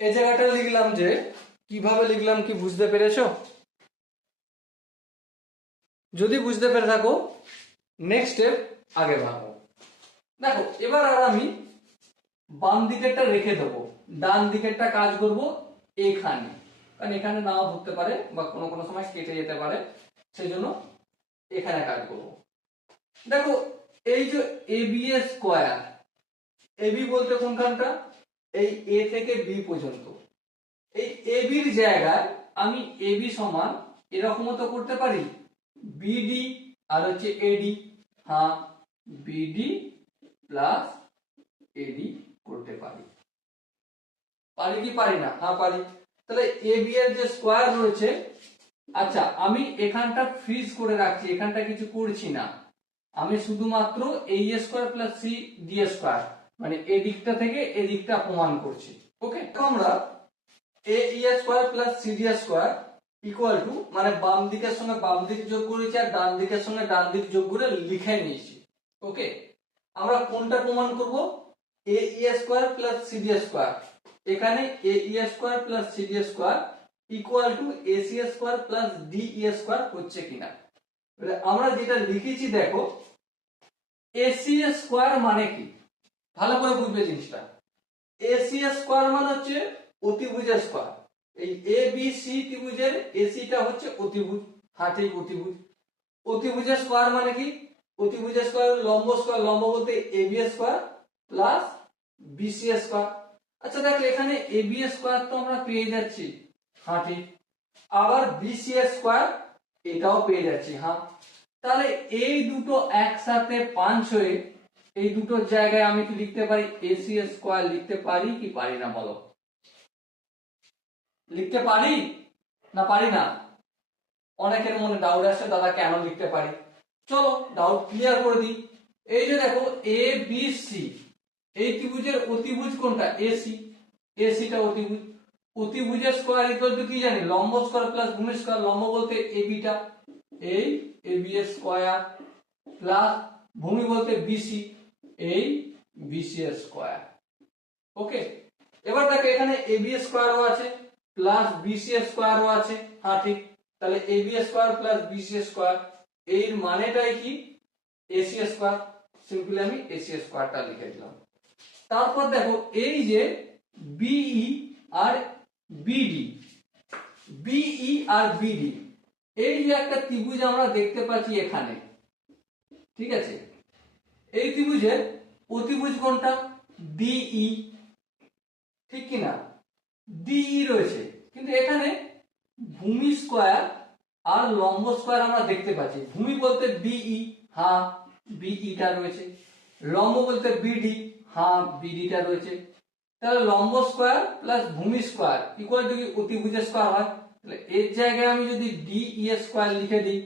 এই জায়গাটা লিখলাম, যে কিভাবে লিখলাম কি বুঝতে পেরেছো? যদি বুঝতে পেরে থাকো নেক্সট স্টেপ আগে ভাবো। দেখো, এবার আর আমি বাম দিকেরটা রেখে দেবো, ডান দিকেরটা কাজ করব এখানে, কারণ এখানে নাও ধরতে পারে বা কোনো কোনো সময় কেটে যেতে পারে, সেই জন্য এখানে কাজ করব। দেখো, এই যে এ বি স্কয়ার, এ বি বলতে কোনখানটা, এই এ থেকে বি পর্যন্ত, এই এ বির জায়গায় আমি এ বি সমান এরকমও তো করতে পারি, বিডি আর হচ্ছে এডি, হ্যাঁ, বিডি প্লাস এডি করতে পারি, পারি কি পারি না? হ্যাঁ পারি। তাহলে এ বি এর যে স্কয়ার রয়েছে, আচ্ছা আমি এখানটা ফ্রিজ করে রাখছি, এখানটা কিছু করছি না, আমি শুধুমাত্র এই square plus C D square, মানে এই দিকটা থেকে এই দিকটা প্রমাণ করছি। ওকে, আমরা A E square plus C D square equal to, মানে বাম দিকের সঙ্গে বাম দিক যোগ করেছি আর ডান দিকের সঙ্গে ডান দিক যোগ করে লিখে নিয়েছি। ওকে, আমরা কোনটা প্রমাণ করব, A E square plus C D square, এখানে A E square plus C D square equal to A C square plus D E square হচ্ছে কিনা। আমরা যেটা লিখেছি দেখো, এ সি স্কয়ার মানে কি, ভালো করে বুঝবে জিনিসটা। এ সি স্কয়ার মানে হচ্ছে অতিভুজ স্কয়ার, এই এ বি সি ত্রিভুজের এসি টা হচ্ছে অতিভুজ, হ্যাঁ ঠিক, অতিভুজ। অতিভুজের স্কয়ার মানে কি, অতিভুজের স্কয়ার লম্ব স্কয়ার, লম্ব বলতে A B square plus B C square. আচ্ছা দেখো, এখানে এ বি স্কয়ার তো আমরা পেয়ে যাচ্ছি, হ্যাঁ ঠিক, আবার বি সি স্কয়ার এটাও পেয়ে যাচ্ছি, হ্যাঁ। তাহলে এই দুটো একসাথে 5 হয়ে এই দুটোর জায়গায় আমি কি লিখতে পারি, এ সি স্কয়ার লিখতে পারি কি পারি না? বলো, লিখতে পারি না পারি না? অনেকের মনে ডাউট আসছে, দাদা কেন লিখতে পারি? চলো ডাউট ক্লিয়ার করে দিই। এই যে দেখো এ বি সি, এই ত্রিভুজের অতিভুজ কোনটা, এসি, এসিটা অতিভুজ, অতিভুজের স্কয়ার ইকুয়াল টু কি জানি, লম্ব স্কয়ার প্লাস ভূমি স্কয়ার, লম্ব বলতে এ বিটা, এই এ বি স্কয়ার প্লাস ভূমি বলতে বিসি, এই বিসি স্কোয়ার। ওকে, এবার দেখো এখানে এবি স্কোয়ারও আছে প্লাস বিসি স্কোয়ারও আছে। হ্যাঁ ঠিক, তাহলে AB square plus BC square এর মানেটাই কি এসি স্কোয়ার। সিম্পলি আমি এসি স্কোয়ারটা লিখে দিলাম। তারপর দেখো এই যে বিই আর বিডি, বিই আর বিডি, এই যে একটা ত্রিভুজ আমরা দেখতে পাচ্ছি এখানে, ঠিক আছে, এই ত্রিভুজের অতিভুজ কোনটা? ডিই, ঠিক কিনা? ডিই রয়েছে, কিন্তু এখানে ভূমি স্কোয়ার আর লম্ব স্কোয়ার আমরা দেখতে পাচ্ছি। ভূমি বলতে বিই, হ্যাঁ বিইটা রয়েছে। লম্ব বলতে বিডি, হ্যাঁ বিডিটা রয়েছে। তাহলে লম্ব স্কোয়ার প্লাস ভূমি স্কোয়ার ইকুয়াল টু কি অতিভুজের স্কোয়ার হয়। তাহলে এর জায়গায় আমি যদি ডিই স্কোয়ার লিখে দিই,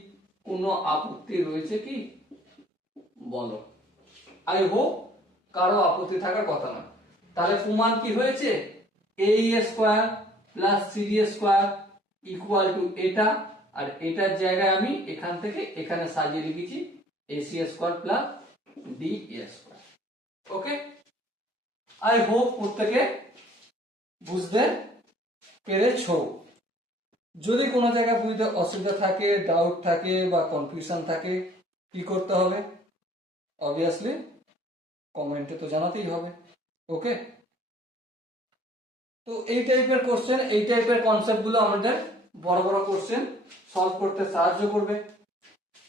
কোনো আপত্তি রয়েছে কি বলো? আই হোপ কারো আপত্তি থাকার কথা না। তাহলে প্রমাণ কি হয়েছে? এই square plus CD square equal to এটা, আর এটার জায়গায় আমি এখান থেকে এখানে সাজিয়ে লিখেছি AC square plus D square. Okay, I hope প্রত্যেকে বুঝতে পেরেছো। যদি কোনো জায়গায় বুঝতে অসুবিধা থাকে, ডাউট থাকে বা কনফিউশন থাকে, কি করতে হবে? অবভিয়াসলি কমেন্টে তো জানাতেই হবে। ওকে, তো এই টাইপের কোশ্চেন, এই টাইপের কনসেপ্ট গুলো আমাদের বড় বড় কোশ্চেন সলভ করতে সাহায্য করবে।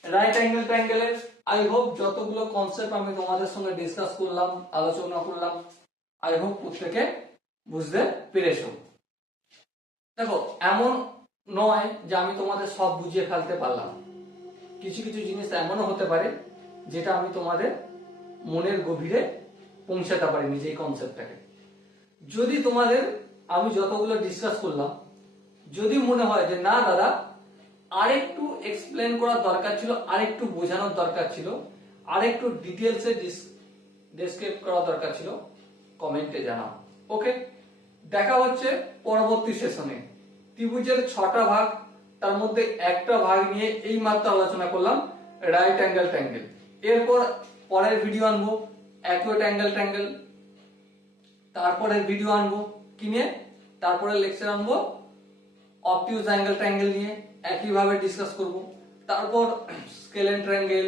রাইট অ্যাঙ্গেল ট্রায়াঙ্গেলের আই হোপ যতগুলো কনসেপ্ট আমি তোমাদের সঙ্গে ডিসকাস করলাম, আলোচনা করলাম, আই হোপ প্রত্যেকে বুঝতে পেরেছো। দেখো এমন নয় যে আমি তোমাদের সব বুঝিয়ে ফেলতে পারলাম, কিছু কিছু জিনিস এমনও হতে পারে যেটা আমি তোমাদের মনের গভীরে পৌঁছাতে পারিনি, যে কনসেপ্টটাকে। যদি তোমাদের আমি যতগুলো ডিসকাস করলাম যদি মনে হয় যে না দাদা আরেকটু এক্সপ্লেন করার দরকার ছিল, আরেকটু বোঝানোর দরকার ছিল, আরেকটু ডিটেলসে ডেসক্রাইব করার দরকার ছিল, কমেন্টে জানাও। ওকে, দেখা হচ্ছে পরবর্তী সেশনে। ত্রিভুজের 6টা ভাগ, তার মধ্যে একটা ভাগ নিয়ে এই মাত্র আলোচনা করলাম রাইট অ্যাঙ্গেল ট্রায়াঙ্গেল। এরপর পরের ভিডিও আনবো অ্যাকুয়েট অ্যাঙ্গেল ট্রায়াঙ্গেল, তারপরের ভিডিও আনবো কি নিয়ে, তারপরে লেকচার আনবো অবটিউজ অ্যাঙ্গেল ট্রায়াঙ্গেল নিয়ে, একইভাবে ডিসকাস করব। তারপর স্কেলেন ট্রায়াঙ্গেল,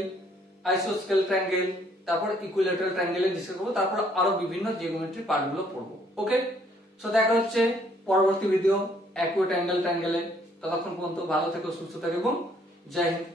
আইসোস্কেল ট্রায়াঙ্গেল, তারপর ইকুইল্যাটারাল ট্রায়াঙ্গেল ডিসকাস করব, তারপর আরো বিভিন্ন জিওমেট্রি পার্টগুলো পড়বো। ওকে, সো দেখা হচ্ছে পরবর্তী ভিডিও অ্যাকুয়েট অ্যাঙ্গেল ট্রায়াঙ্গেলে। ততক্ষণ পর্যন্ত ভালো থেকো, সুস্থ থেকো এবং জয় হিন্দ।